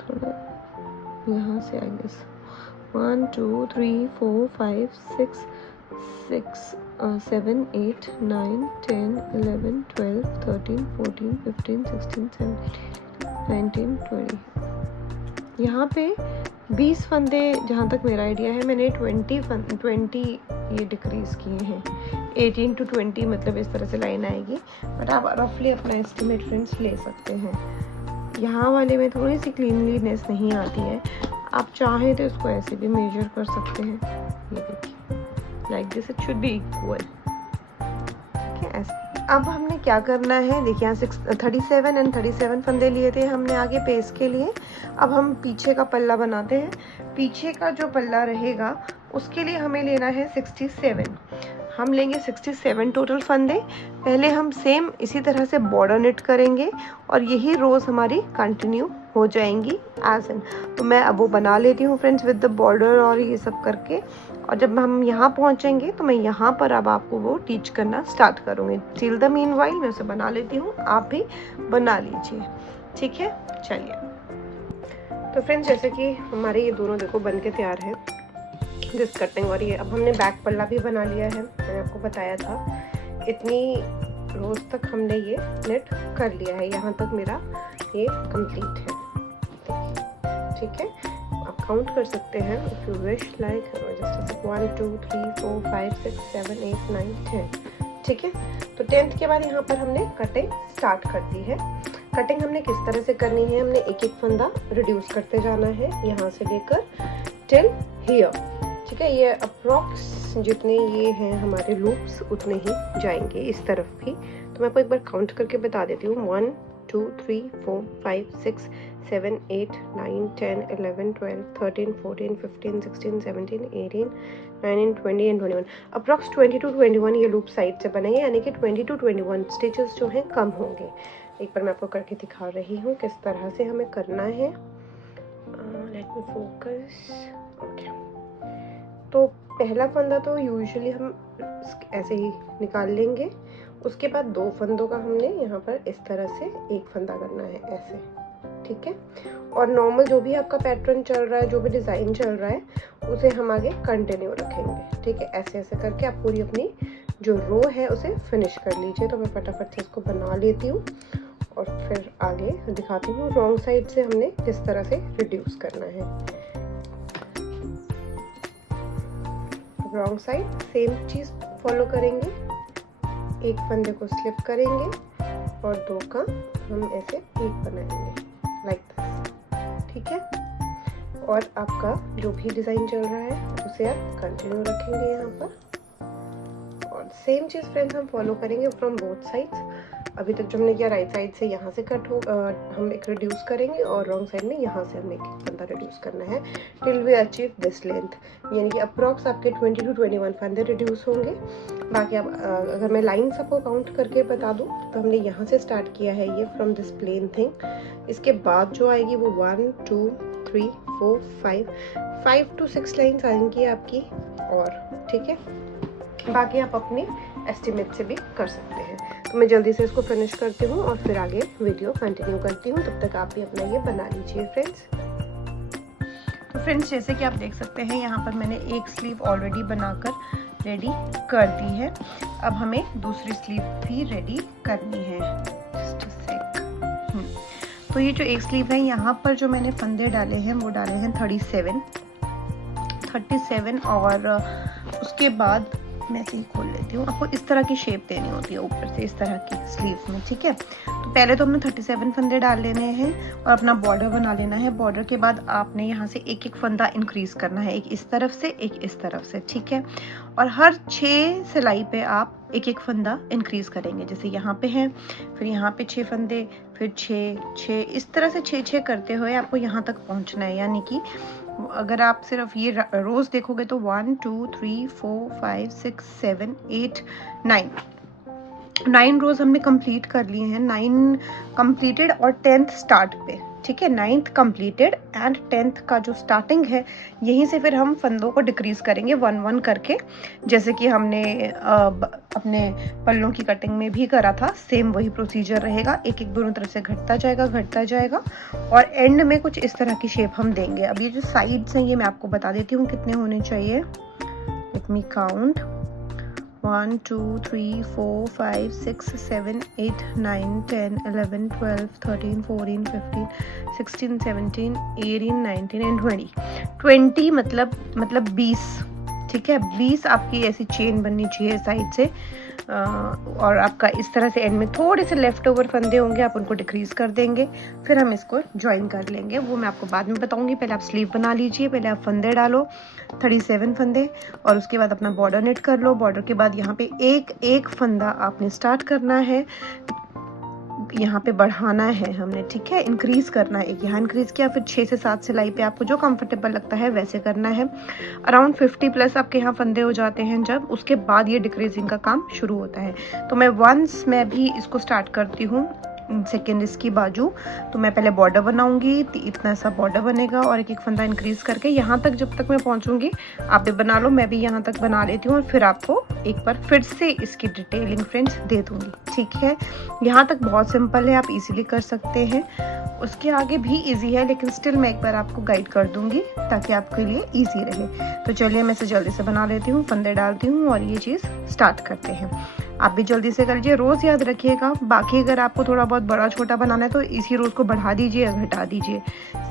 थोड़ा यहाँ से आई गेस 1 2 3 4 5 6 7 8 9 10 11 12 13 14 15 16 17 19 20। यहाँ पे 20 फंदे जहाँ तक मेरा आइडिया है मैंने 20 ये डिक्रीज किए हैं। 18 to 20 मतलब इस तरह से लाइन आएगी, बट आप रफली अपना एस्टिमेट फ्रेंड्स ले सकते हैं। यहाँ वाले में थोड़ी सी क्लीनलीनेस नहीं आती है, आप चाहें तो इसको ऐसे भी मेजर कर सकते हैं। ये देखिए like this it should be equal. ऐसे अब हमने क्या करना है, देखिए यहाँ 37 एंड 37 फंदे लिए थे हमने आगे पेस के लिए। अब हम पीछे का पल्ला बनाते हैं। पीछे का जो पल्ला रहेगा उसके लिए हमें लेना है 67। हम लेंगे 67 टोटल फंदे। पहले हम सेम इसी तरह से बॉर्डर निट करेंगे और यही रोज हमारी कंटिन्यू हो जाएंगी एज एन। तो मैं अब वो बना लेती हूँ फ्रेंड्स विद द बॉर्डर और ये सब करके, और जब हम यहाँ पहुँचेंगे तो मैं यहाँ पर अब आपको वो टीच करना स्टार्ट करूँगी। टिल द मीनवाइल मैं उसे बना लेती हूँ, आप भी बना लीजिए। ठीक है, चलिए। तो फ्रेंड्स जैसे कि हमारे ये दोनों देखो बन के तैयार है दिस कटिंग, और ये अब हमने बैक पल्ला भी बना लिया है। मैंने आपको बताया था इतनी रोज तक हमने ये नेट कर लिया है। यहाँ तक मेरा ये कंप्लीट है। ठीक है, आप काउंट कर सकते हैं इफ यू विश लाइक 1 2 3 4 5 6 7 8 9 10। ठीक है, तो 10th के बाद यहाँ पर हमने कटिंग स्टार्ट कर दी है। कटिंग हमने किस तरह से करनी है, हमने एक एक फंदा रिड्यूस करते जाना है यहाँ से लेकर टिल हियर। ठीक है, ये अप्रॉक्स जितने ये हैं हमारे लूप्स उतने ही जाएंगे इस तरफ भी। तो मैं आपको एक बार काउंट करके बता देती हूँ 1 2 3 4 5 6 7 8 9 10 11 12 13 14 15 16 17 18 19 20 एंड 21। अप्रॉक्स 20 to 21 ये लूप साइड से बनेंगे, यानी कि 20 to 21 स्टिचेस जो हैं कम होंगे। एक बार मैं आपको करके दिखा रही हूँ किस तरह से हमें करना है। Let me focus. ओके, तो पहला फंदा तो यूजुअली हम ऐसे ही निकाल लेंगे। उसके बाद 2 फंदों का हमने यहाँ पर इस तरह से एक फंदा करना है ऐसे। ठीक है, और नॉर्मल जो भी आपका पैटर्न चल रहा है, जो भी डिज़ाइन चल रहा है, उसे हम आगे कंटिन्यू रखेंगे। ठीक है, ऐसे ऐसे करके आप पूरी अपनी जो रो है उसे फिनिश कर लीजिए। तो मैं फटाफट से इसको बना लेती हूँ और फिर आगे दिखाती हूँ रॉन्ग साइड से हमने किस तरह से रिड्यूस करना है। रॉन्ग साइड सेम चीज़ फॉलो करेंगे, एक फंदे को स्लिप करेंगे और 2 का हम ऐसे एक बनाएंगे लाइक दिस। ठीक है, और आपका जो भी डिज़ाइन चल रहा है उसे आप कंटिन्यू रखेंगे यहाँ पर, और सेम चीज़ फ्रेंड्स हम फॉलो करेंगे फ्रॉम बोथ साइड्स। अभी तक जो हमने किया राइट साइड से यहाँ से कट हो हम एक रिड्यूस करेंगे, और रॉन्ग साइड में यहाँ से हमें एक फंदा रिड्यूस करना है till we achieve this length. यानी कि अप्रॉक्स आपके 20 to 21 फंदे रिड्यूस होंगे। बाकी आप अगर मैं लाइन सबको काउंट करके बता दूँ तो हमने यहाँ से स्टार्ट किया है ये फ्रॉम दिस प्लेन थिंग। इसके बाद जो आएगी वो 1 2 3 4 5 to 6 लाइन्स आएंगी आपकी। और ठीक है, बाकी आप अपने एस्टिमेट से भी कर सकते हैं। तो मैं जल्दी से इसको फिनिश करती हूँ और फिर आगे वीडियो कंटिन्यू करती हूँ। तब तक आप भी अपना ये बना लीजिए फ्रेंड्स। तो फ्रेंड्स जैसे कि आप देख सकते हैं यहाँ पर मैंने एक स्लीव ऑलरेडी बनाकर रेडी कर दी है। अब हमें दूसरी स्लीव भी रेडी करनी है। जस्ट अ सेक। तो ये जो एक स्लीव है यहाँ पर जो मैंने फंदे डाले हैं वो डाले हैं 37 और उसके बाद मैं ऐसे ही खोल लेती हूँ। आपको इस तरह की शेप देनी होती है ऊपर से, इस तरह की स्लीव में, ठीक है। तो पहले तो हमने 37 फंदे डाल लेने हैं और अपना बॉर्डर बना लेना है। बॉर्डर के बाद आपने यहाँ से एक एक फंदा इंक्रीज करना है, एक इस तरफ से, एक इस तरफ से, ठीक है। और हर 6 सिलाई पे आप एक एक फंदा इंक्रीज करेंगे। जैसे यहाँ पे है, फिर यहाँ पे 6 फंदे, फिर 6, इस तरह से 6 करते हुए आपको यहाँ तक पहुँचना है। यानी कि अगर आप सिर्फ ये रोज देखोगे तो 1 2 3 4 5 6 7 8 9 रोज हमने कंप्लीट कर लिए हैं। 9 कंप्लीटेड और 10th स्टार्ट पे, ठीक है। 9th कंप्लीटेड एंड 10th का जो स्टार्टिंग है, यहीं से फिर हम फंदों को डिक्रीज करेंगे 1-1 करके, जैसे कि हमने अपने पल्लों की कटिंग में भी करा था। सेम वही प्रोसीजर रहेगा, एक एक दोनों तरफ से घटता जाएगा और एंड में कुछ इस तरह की शेप हम देंगे। अब ये जो साइड्स हैं ये मैं आपको बता देती हूँ कितने होने चाहिए। लेट मी काउंट 1 2 3 4 5 6 7 8 9 10 11 12 13 14 15 16 17 18 19 एंड 20 मतलब 20, ठीक है। 20 आपकी ऐसी चेन बननी चाहिए साइड से। और आपका इस तरह से एंड में थोड़े से लेफ्ट ओवर फंदे होंगे, आप उनको डिक्रीज कर देंगे, फिर हम इसको ज्वाइन कर लेंगे। वो मैं आपको बाद में बताऊंगी। पहले आप स्लीव बना लीजिए, पहले आप फंदे डालो 37 फंदे, और उसके बाद अपना बॉर्डर नेट कर लो। बॉर्डर के बाद यहाँ पे एक एक फंदा आपने स्टार्ट करना है, यहाँ पे बढ़ाना है हमने, ठीक है। इंक्रीज करना है, एक यहाँ इंक्रीज किया, फिर 6 से 7 सिलाई पे आपको जो कंफर्टेबल लगता है वैसे करना है। अराउंड 50 प्लस आपके यहाँ फंदे हो जाते हैं जब, उसके बाद ये डिक्रीजिंग का काम शुरू होता है। तो मैं भी इसको स्टार्ट करती हूँ। सेकेंड इसकी बाजू, तो मैं पहले बॉर्डर बनाऊंगी, इतना सा बॉर्डर बनेगा और एक एक फंदा इंक्रीज करके यहाँ तक जब तक मैं पहुँचूंगी आप भी बना लो, मैं भी यहाँ तक बना लेती हूँ और फिर आपको एक बार फिर से इसकी डिटेलिंग फ्रेंड्स दे दूंगी, ठीक है। यहाँ तक बहुत सिंपल है, आप इजीली कर सकते हैं। उसके आगे भी इजी है, लेकिन स्टिल मैं एक बार आपको गाइड कर दूंगी ताकि आपके लिए इजी रहे। तो चलिए मैं इसे जल्दी से बना लेती हूँ, फंदे डालती हूँ और ये चीज़ स्टार्ट करते हैं। आप भी जल्दी से कर लीजिए, रोज़ याद रखिएगा। बाकी अगर आपको थोड़ा बहुत बड़ा छोटा बनाना है तो इसी रोज़ को बढ़ा दीजिए या घटा दीजिए,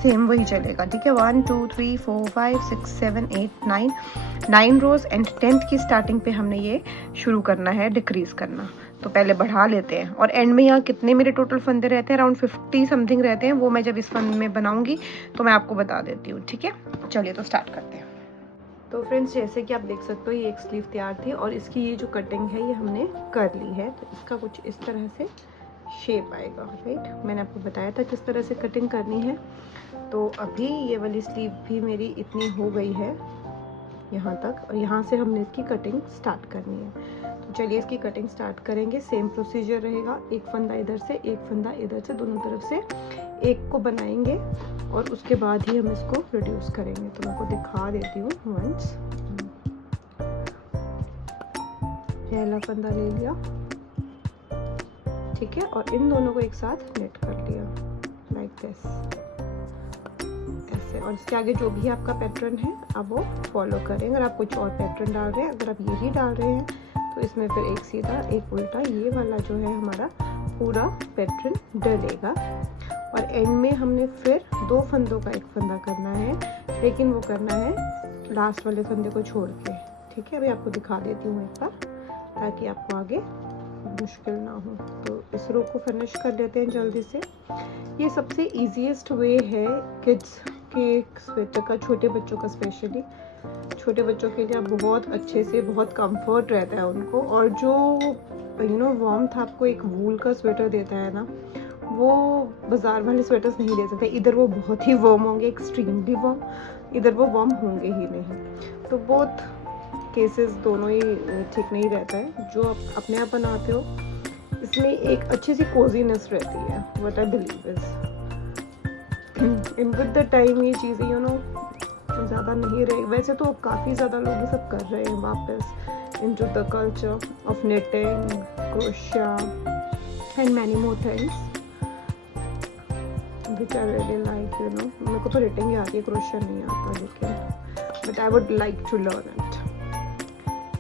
सेम वही चलेगा, ठीक है। 1 2 3 4 5 6 7 8 9 रोज़ एंड 10th की स्टार्टिंग पे हमने ये शुरू करना है डिक्रीज करना। तो पहले बढ़ा लेते हैं और एंड में यहाँ कितने मेरे टोटल फंदे रहते हैं, अराउंड 50 समथिंग रहते हैं। वो मैं जब इस फंद में बनाऊंगी तो मैं आपको बता देती हूँ, ठीक है। चलिए तो स्टार्ट करते हैं। तो फ्रेंड्स जैसे कि आप देख सकते हो ये एक स्लीव तैयार थी और इसकी ये जो कटिंग है ये हमने कर ली है। तो इसका कुछ इस तरह से शेप आएगा, राइट। मैंने आपको बताया था किस तरह से कटिंग करनी है। तो अभी ये वाली स्लीव भी मेरी इतनी हो गई है यहाँ तक, और यहाँ से हमने इसकी कटिंग स्टार्ट करनी है। तो चलिए इसकी कटिंग स्टार्ट करेंगे। सेम प्रोसीजर रहेगा, एक फंदा इधर से, एक फंदा इधर से, दोनों तरफ से एक को बनाएंगे और उसके बाद ही हम इसको रिड्यूस करेंगे। तो मैं आपको दिखा देती हूँ वंस। पहला फंदा ले लिया, ठीक है, और इन दोनों को एक साथ नेट कर लिया लाइक दिस, ऐसे। और इसके आगे जो भी आपका पैटर्न है आप वो फॉलो करें। अगर आप कुछ और पैटर्न डाल रहे हैं, अगर आप यही डाल रहे हैं तो इसमें फिर एक सीधा एक उल्टा, ये वाला जो है हमारा पूरा पैटर्न डलेगा। और एंड में हमने फिर 2 फंदों का एक फंदा करना है, लेकिन वो करना है लास्ट वाले फंदे को छोड़ के, ठीक है। अभी आपको दिखा देती हूँ एक बार ताकि आपको आगे मुश्किल ना हो। तो इस रो को फिनिश कर लेते हैं जल्दी से। ये सबसे इजीएस्ट वे है किड्स के स्वेटर का, छोटे बच्चों का स्पेशली। छोटे बच्चों के लिए आप बहुत अच्छे से, बहुत कंफर्ट रहता है उनको। और जो वार्मथ आपको एक वूल का स्वेटर देता है ना, वो बाज़ार वाले स्वेटर्स नहीं दे सकते। इधर वो बहुत ही वार्म होंगे, एक्सट्रीमली वार्म, इधर वो वार्म होंगे ही नहीं। तो बहुत केसेस दोनों ही ठीक नहीं रहता है। जो आप अपने आप बनाते हो इसमें एक अच्छी सी कोजीनेस रहती है, what I believe is. In with the time ये चीज़ें ज़्यादा नहीं रहे। वैसे तो काफ़ी ज़्यादा लोग ये सब कर रहे हैं वापस into the culture of knitting, crochet and many more things which I really like, मेरे को तो knitting ही आती है, crochet नहीं आता, लेकिन but I would like to learn it।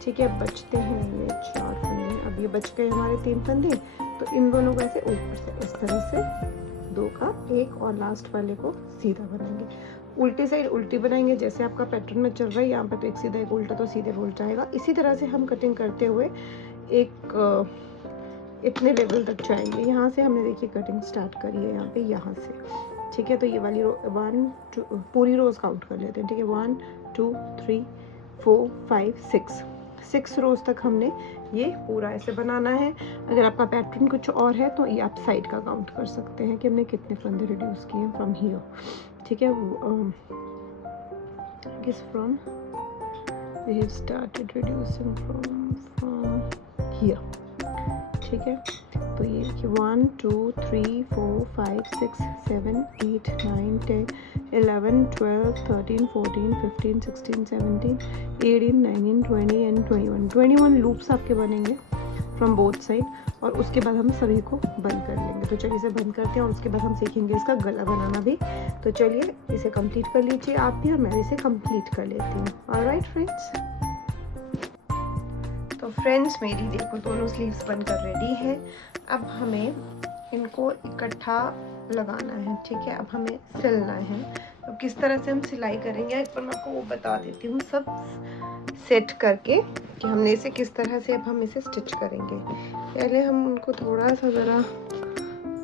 ठीक है, बचते हैं ये 4 फंदे। अब ये बच गए हमारे 3 फंदे। तो इन दोनों को ऐसे ऊपर से इस तरह से 2 का एक और लास्ट वाले को सीधा बनाएंगे। उल्टी साइड उल्टी बनाएंगे, जैसे आपका पैटर्न में चल रहा है यहाँ पे, तो एक सीधा एक उल्टा, तो सीधे उल्टा आएगा। इसी तरह से हम कटिंग करते हुए एक इतने लेवल तक जाएंगे। यहाँ से हमने देखिए कटिंग स्टार्ट करी है यहाँ पे, यहाँ से, ठीक है। तो ये वाली 1 2 पूरी रोज काउंट कर लेते हैं, ठीक है। 1 2 3 4 5 6 रोज तक हमने ये पूरा ऐसे बनाना है। अगर आपका पैटर्न कुछ और है तो ये आप साइड का काउंट कर सकते हैं कि हमने कितने फंदे रिड्यूस किए फ्रॉम हियर, ठीक है। किस from we have started reducing from here, ठीक है। तो ये 1 2 3 4 5 6 7 8 9 10 11 12 13 14 15 16 17 18 19 20 एंड 21 लूप्स आपके बनेंगे फ्रॉम बोथ साइड, और उसके बाद हम सभी को बंद कर लेंगे। तो चलिए इसे बंद करते हैं और उसके बाद हम सीखेंगे इसका गला बनाना भी। तो चलिए इसे कंप्लीट कर लीजिए आप भी, और मैं इसे कंप्लीट कर लेती हूँ। ऑलराइट फ्रेंड्स, तो फ्रेंड्स मेरी देखो दोनों स्लीव्स बनकर रेडी है। अब हमें इनको इकट्ठा लगाना है, ठीक है। अब हमें सिलना है। अब किस तरह से हम सिलाई करेंगे एक बार मैं आपको वो बता देती हूँ, सब सेट करके कि हमने इसे किस तरह से अब हम इसे स्टिच करेंगे। पहले हम उनको थोड़ा सा ज़रा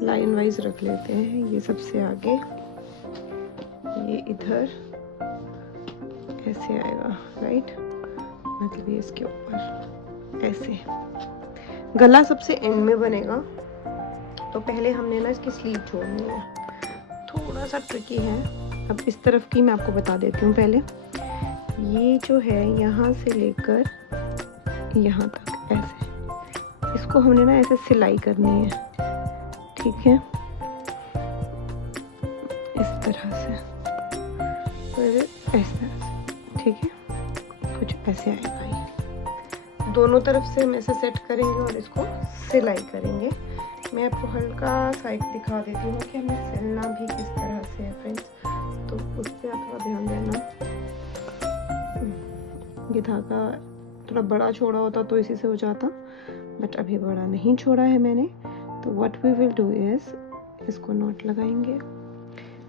लाइन वाइज रख लेते हैं। ये सबसे आगे, ये इधर ऐसे आएगा, राइट, मतलब ये इसके ऊपर ऐसे। गला सबसे एंड में बनेगा, तो पहले हमने ना इसकी स्लीव छोड़नी है। थोड़ा सा ट्रिकी है। अब इस तरफ की मैं आपको बता देती हूँ पहले। ये जो है यहाँ से लेकर यहाँ तक ऐसे, इसको हमने ना ऐसे सिलाई करनी है, ठीक है, इस तरह से, फिर इस तरह से, ठीक है। कुछ ऐसे आएगा। ये दोनों तरफ से हम ऐसे सेट करेंगे और इसको सिलाई करेंगे। मैं आपको हल्का सा एक दिखा देती हूँ कि हमें सिलना भी किस तरह से है फ्रेंड्स, तो उस पर आप थोड़ा ध्यान देना। ये धागा थोड़ा बड़ा छोड़ा होता तो इसी से हो जाता, बट अभी बड़ा नहीं छोड़ा है मैंने। तो what we will do is, इसको नॉट लगाएंगे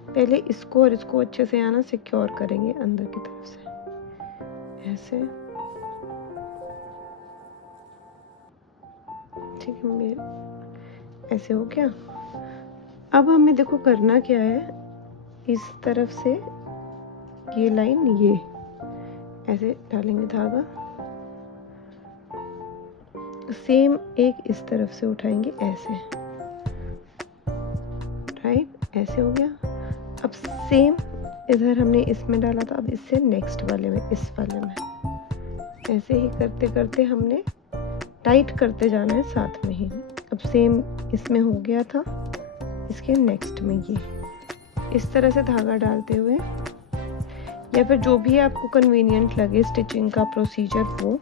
पहले, इसको और इसको अच्छे से आना सिक्योर करेंगे अंदर की तरफ से ऐसे, ठीक है। मेरे ऐसे हो गया। अब हमें देखो करना क्या है, इस तरफ से ये लाइन, ये ऐसे डालेंगे धागा, सेम एक इस तरफ से उठाएंगे ऐसे, राइट, ऐसे हो गया। अब सेम इधर हमने इसमें डाला था, अब इससे नेक्स्ट वाले में, इस वाले में ऐसे ही करते करते हमने टाइट करते जाना है साथ में ही। अब सेम इसमें हो गया था, इसके नेक्स्ट में ये इस तरह से धागा डालते हुए, या फिर जो भी आपको कन्वीनियंट लगे स्टिचिंग का प्रोसीजर, वो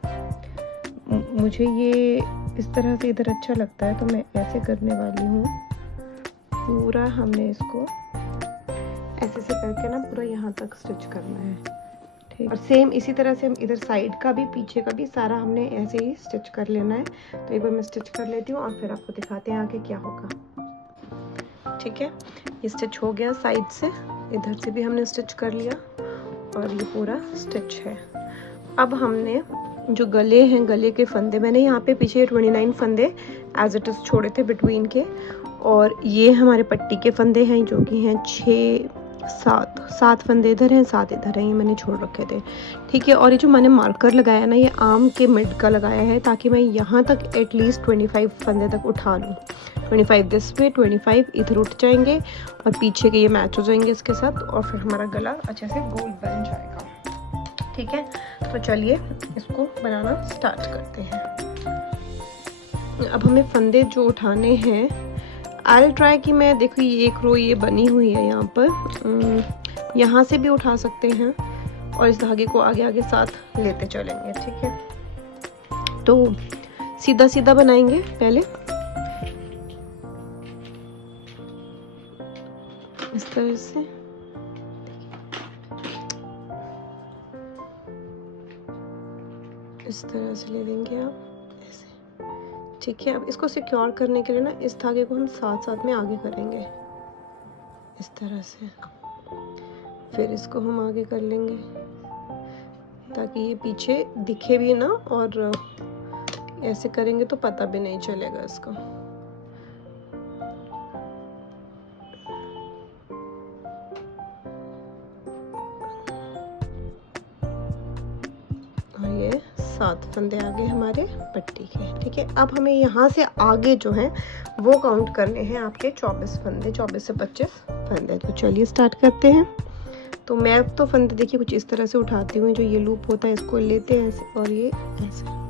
मुझे ये इस तरह से इधर अच्छा लगता है तो मैं ऐसे करने वाली हूँ। पूरा हमने इसको ऐसे से करके ना पूरा यहाँ तक स्टिच करना है, ठीक। और सेम इसी तरह से हम इधर साइड का भी, पीछे का भी सारा हमने ऐसे ही स्टिच कर लेना है। तो एक बार मैं स्टिच कर लेती हूँ और फिर आपको दिखाते हैं आगे क्या होगा, ठीक है। ये स्टिच हो गया साइड से, इधर से भी हमने स्टिच कर लिया और ये पूरा स्टिच है। अब हमने जो गले हैं, गले के फंदे मैंने यहाँ पे पीछे 29 फंदे एज इट इज़ छोड़े थे बिटवीन के, और ये हमारे पट्टी के फंदे हैं जो कि हैं 7 फंदे इधर हैं, 7 इधर हैं, ये मैंने छोड़ रखे थे, ठीक है। और ये जो मैंने मार्कर लगाया ना, ये आर्म के मिड का लगाया है ताकि मैं यहाँ तक एटलीस्ट 25 फंदे तक उठा लूँ। 25 दिस वे, 25 इधर उठ जाएंगे और पीछे के ये मैच हो जाएंगे इसके साथ, और फिर हमारा गला अच्छे से गोल बन जाएगा, ठीक है। तो चलिए इसको बनाना स्टार्ट करते हैं। अब हमें फंदे जो उठाने हैं, आई ट्राई कि मैं देखो ये एक रो ये बनी हुई है यहाँ पर, यहाँ से भी उठा सकते हैं और इस धागे को आगे आगे साथ लेते चलेंगे, ठीक है। तो सीधा सीधा बनाएंगे पहले, इस तरह से, इस तरह से ले लेंगे आप ऐसे, ठीक है। अब इसको सिक्योर करने के लिए ना इस धागे को हम साथ साथ में आगे करेंगे इस तरह से, फिर इसको हम आगे कर लेंगे ताकि ये पीछे दिखे भी ना, और ऐसे करेंगे तो पता भी नहीं चलेगा इसका। और ये 7 फंदे आगे हमारे पट्टी के, ठीक है। अब हमें यहाँ से आगे जो है वो काउंट करने हैं आपके 24 फंदे, 24 से 25 फंदे। तो चलिए स्टार्ट करते हैं। तो मैं तो फंदे देखिए कुछ इस तरह से उठाती हूँ, जो ये लूप होता है इसको लेते हैं ऐसे, और ये ऐसे।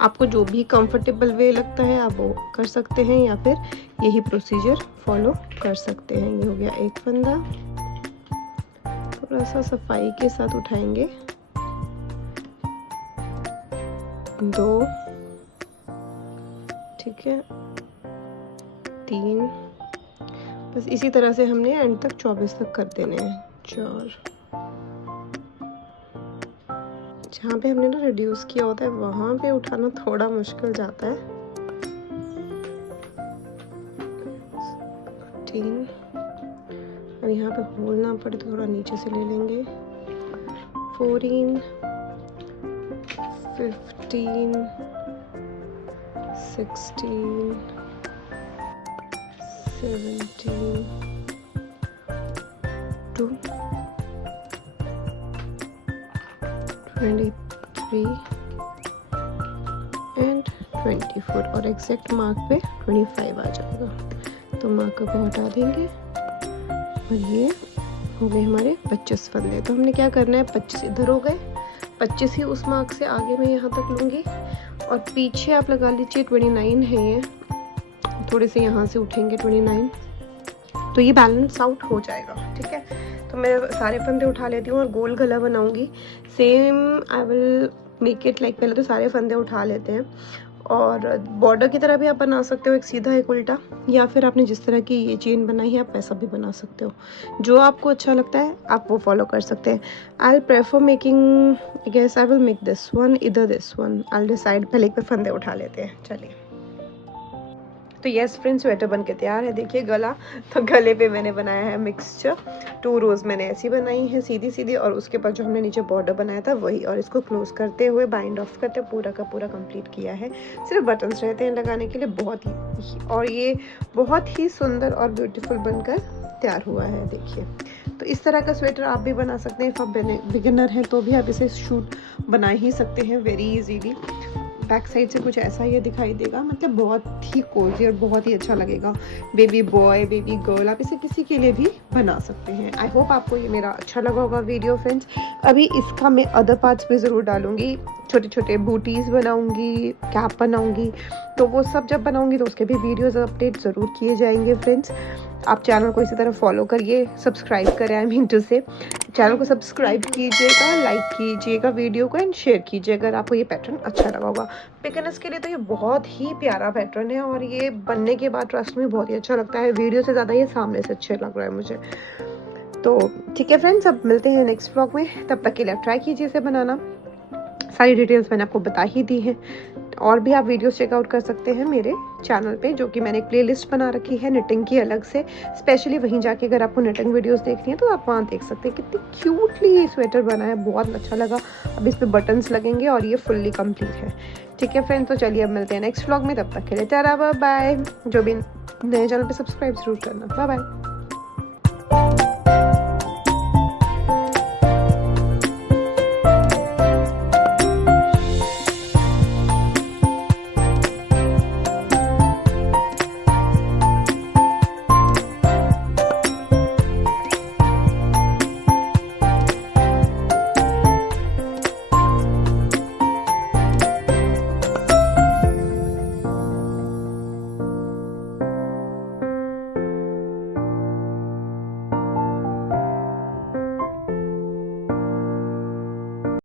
आपको जो भी कंफर्टेबल वे लगता है आप वो कर सकते हैं, या फिर यही प्रोसीजर फॉलो कर सकते हैं। ये हो गया एक फंदा, थोड़ा सा सफाई के साथ उठाएंगे। 2, ठीक है, 3, बस इसी तरह से हमने एंड तक 24 तक कर देने हैं। 4, जहाँ पे हमने ना रिड्यूस किया होता है वहाँ पे उठाना थोड़ा मुश्किल जाता है। 3, और यहाँ पे होल ना पड़े तो थोड़ा नीचे से ले लेंगे। 14, 15, 16, 17, 23 एंड 24, और एग्जैक्ट मार्क पे 25 आ जाएगा। तो मार्कर को हटा देंगे और ये हो गए हमारे 25 फंदे। तो हमने क्या करना है, 25 इधर हो गए, 25 ही उस मार्क से आगे मैं यहाँ तक लूँगी, और पीछे आप लगा लीजिए 29 है ये, थोड़े से यहाँ से उठेंगे 29, तो ये बैलेंस आउट हो जाएगा, ठीक है। तो मैं सारे फंदे उठा लेती हूँ और गोल गला बनाऊंगी। Same I will make it like, पहले तो सारे फंदे उठा लेते हैं, और बॉर्डर की तरह भी आप बना सकते हो, एक सीधा एक उल्टा, या फिर आपने जिस तरह की ये चेन बनाई है आप वैसा भी बना सकते हो। जो आपको अच्छा लगता है आप वो फॉलो कर सकते हैं। I will prefer making, guess I will make this one, इधर this one, I will decide. पहले एक पे फंदे उठा लेते हैं, चलिए। तो यस फ्रेंड्स, स्वेटर बन के तैयार है। देखिए गला, तो गले पे मैंने बनाया है मिक्सचर। 2 रोज़ मैंने ऐसी बनाई है सीधी सीधी, और उसके बाद जो हमने नीचे बॉर्डर बनाया था वही, और इसको क्लोज करते हुए बाइंड ऑफ करते पूरा का पूरा कंप्लीट किया है। सिर्फ बटन्स रहते हैं लगाने के लिए, बहुत ही, और ये बहुत ही सुंदर और ब्यूटीफुल बनकर तैयार हुआ है। देखिए, तो इस तरह का स्वेटर आप भी बना सकते हैं। आप बिगिनर हैं तो भी आप इसे शूट बना ही सकते हैं वेरी इजीली। बैक साइड से कुछ ऐसा ये दिखाई देगा, मतलब बहुत ही कोजी और बहुत ही अच्छा लगेगा। बेबी बॉय, बेबी गर्ल, आप इसे किसी के लिए भी बना सकते हैं। आई होप आपको ये मेरा अच्छा लगा होगा वीडियो फ्रेंड्स। अभी इसका मैं अदर पार्ट्स भी ज़रूर डालूंगी, छोटे छोटे बूटीज़ बनाऊंगी, कैप बनाऊंगी, तो वो सब जब बनाऊंगी तो उसके भी वीडियोस अपडेट ज़रूर किए जाएंगे फ्रेंड्स। आप चैनल को इसी तरह फॉलो करिए, सब्सक्राइब करें, आई मीन टू से चैनल को सब्सक्राइब कीजिएगा, लाइक कीजिएगा वीडियो को, एंड शेयर कीजिएगा अगर आपको ये पैटर्न अच्छा लगा होगा। बिगिनर्स के लिए तो ये बहुत ही प्यारा पैटर्न है, और ये बनने के बाद ट्रस्ट में बहुत ही अच्छा लगता है। वीडियो से ज़्यादा ये सामने से अच्छा लग रहा है मुझे। तो ठीक है फ्रेंड्स, अब मिलते हैं नेक्स्ट व्लॉग में। तब तक के लिए आप ट्राई कीजिए इसे बनाना। सारी डिटेल्स मैंने आपको बता ही दी है, और भी आप वीडियोस चेकआउट कर सकते हैं मेरे चैनल पे, जो कि मैंने एक प्लेलिस्ट बना रखी है निटिंग की अलग से स्पेशली। वहीं जाके अगर आपको निटिंग वीडियोस देखनी है तो आप वहाँ देख सकते हैं। कितनी क्यूटली ये स्वेटर बना है, बहुत अच्छा लगा। अब इस पे बटन्स लगेंगे और ये फुल्ली कंप्लीट है। ठीक है फ्रेंड्स, तो चलिए अब मिलते हैं नेक्स्ट व्लॉग में। तब तक के लिए टाटा बाय बाय। जो भी नए चैनल पर सब्सक्राइब जरूर करना। Bye bye.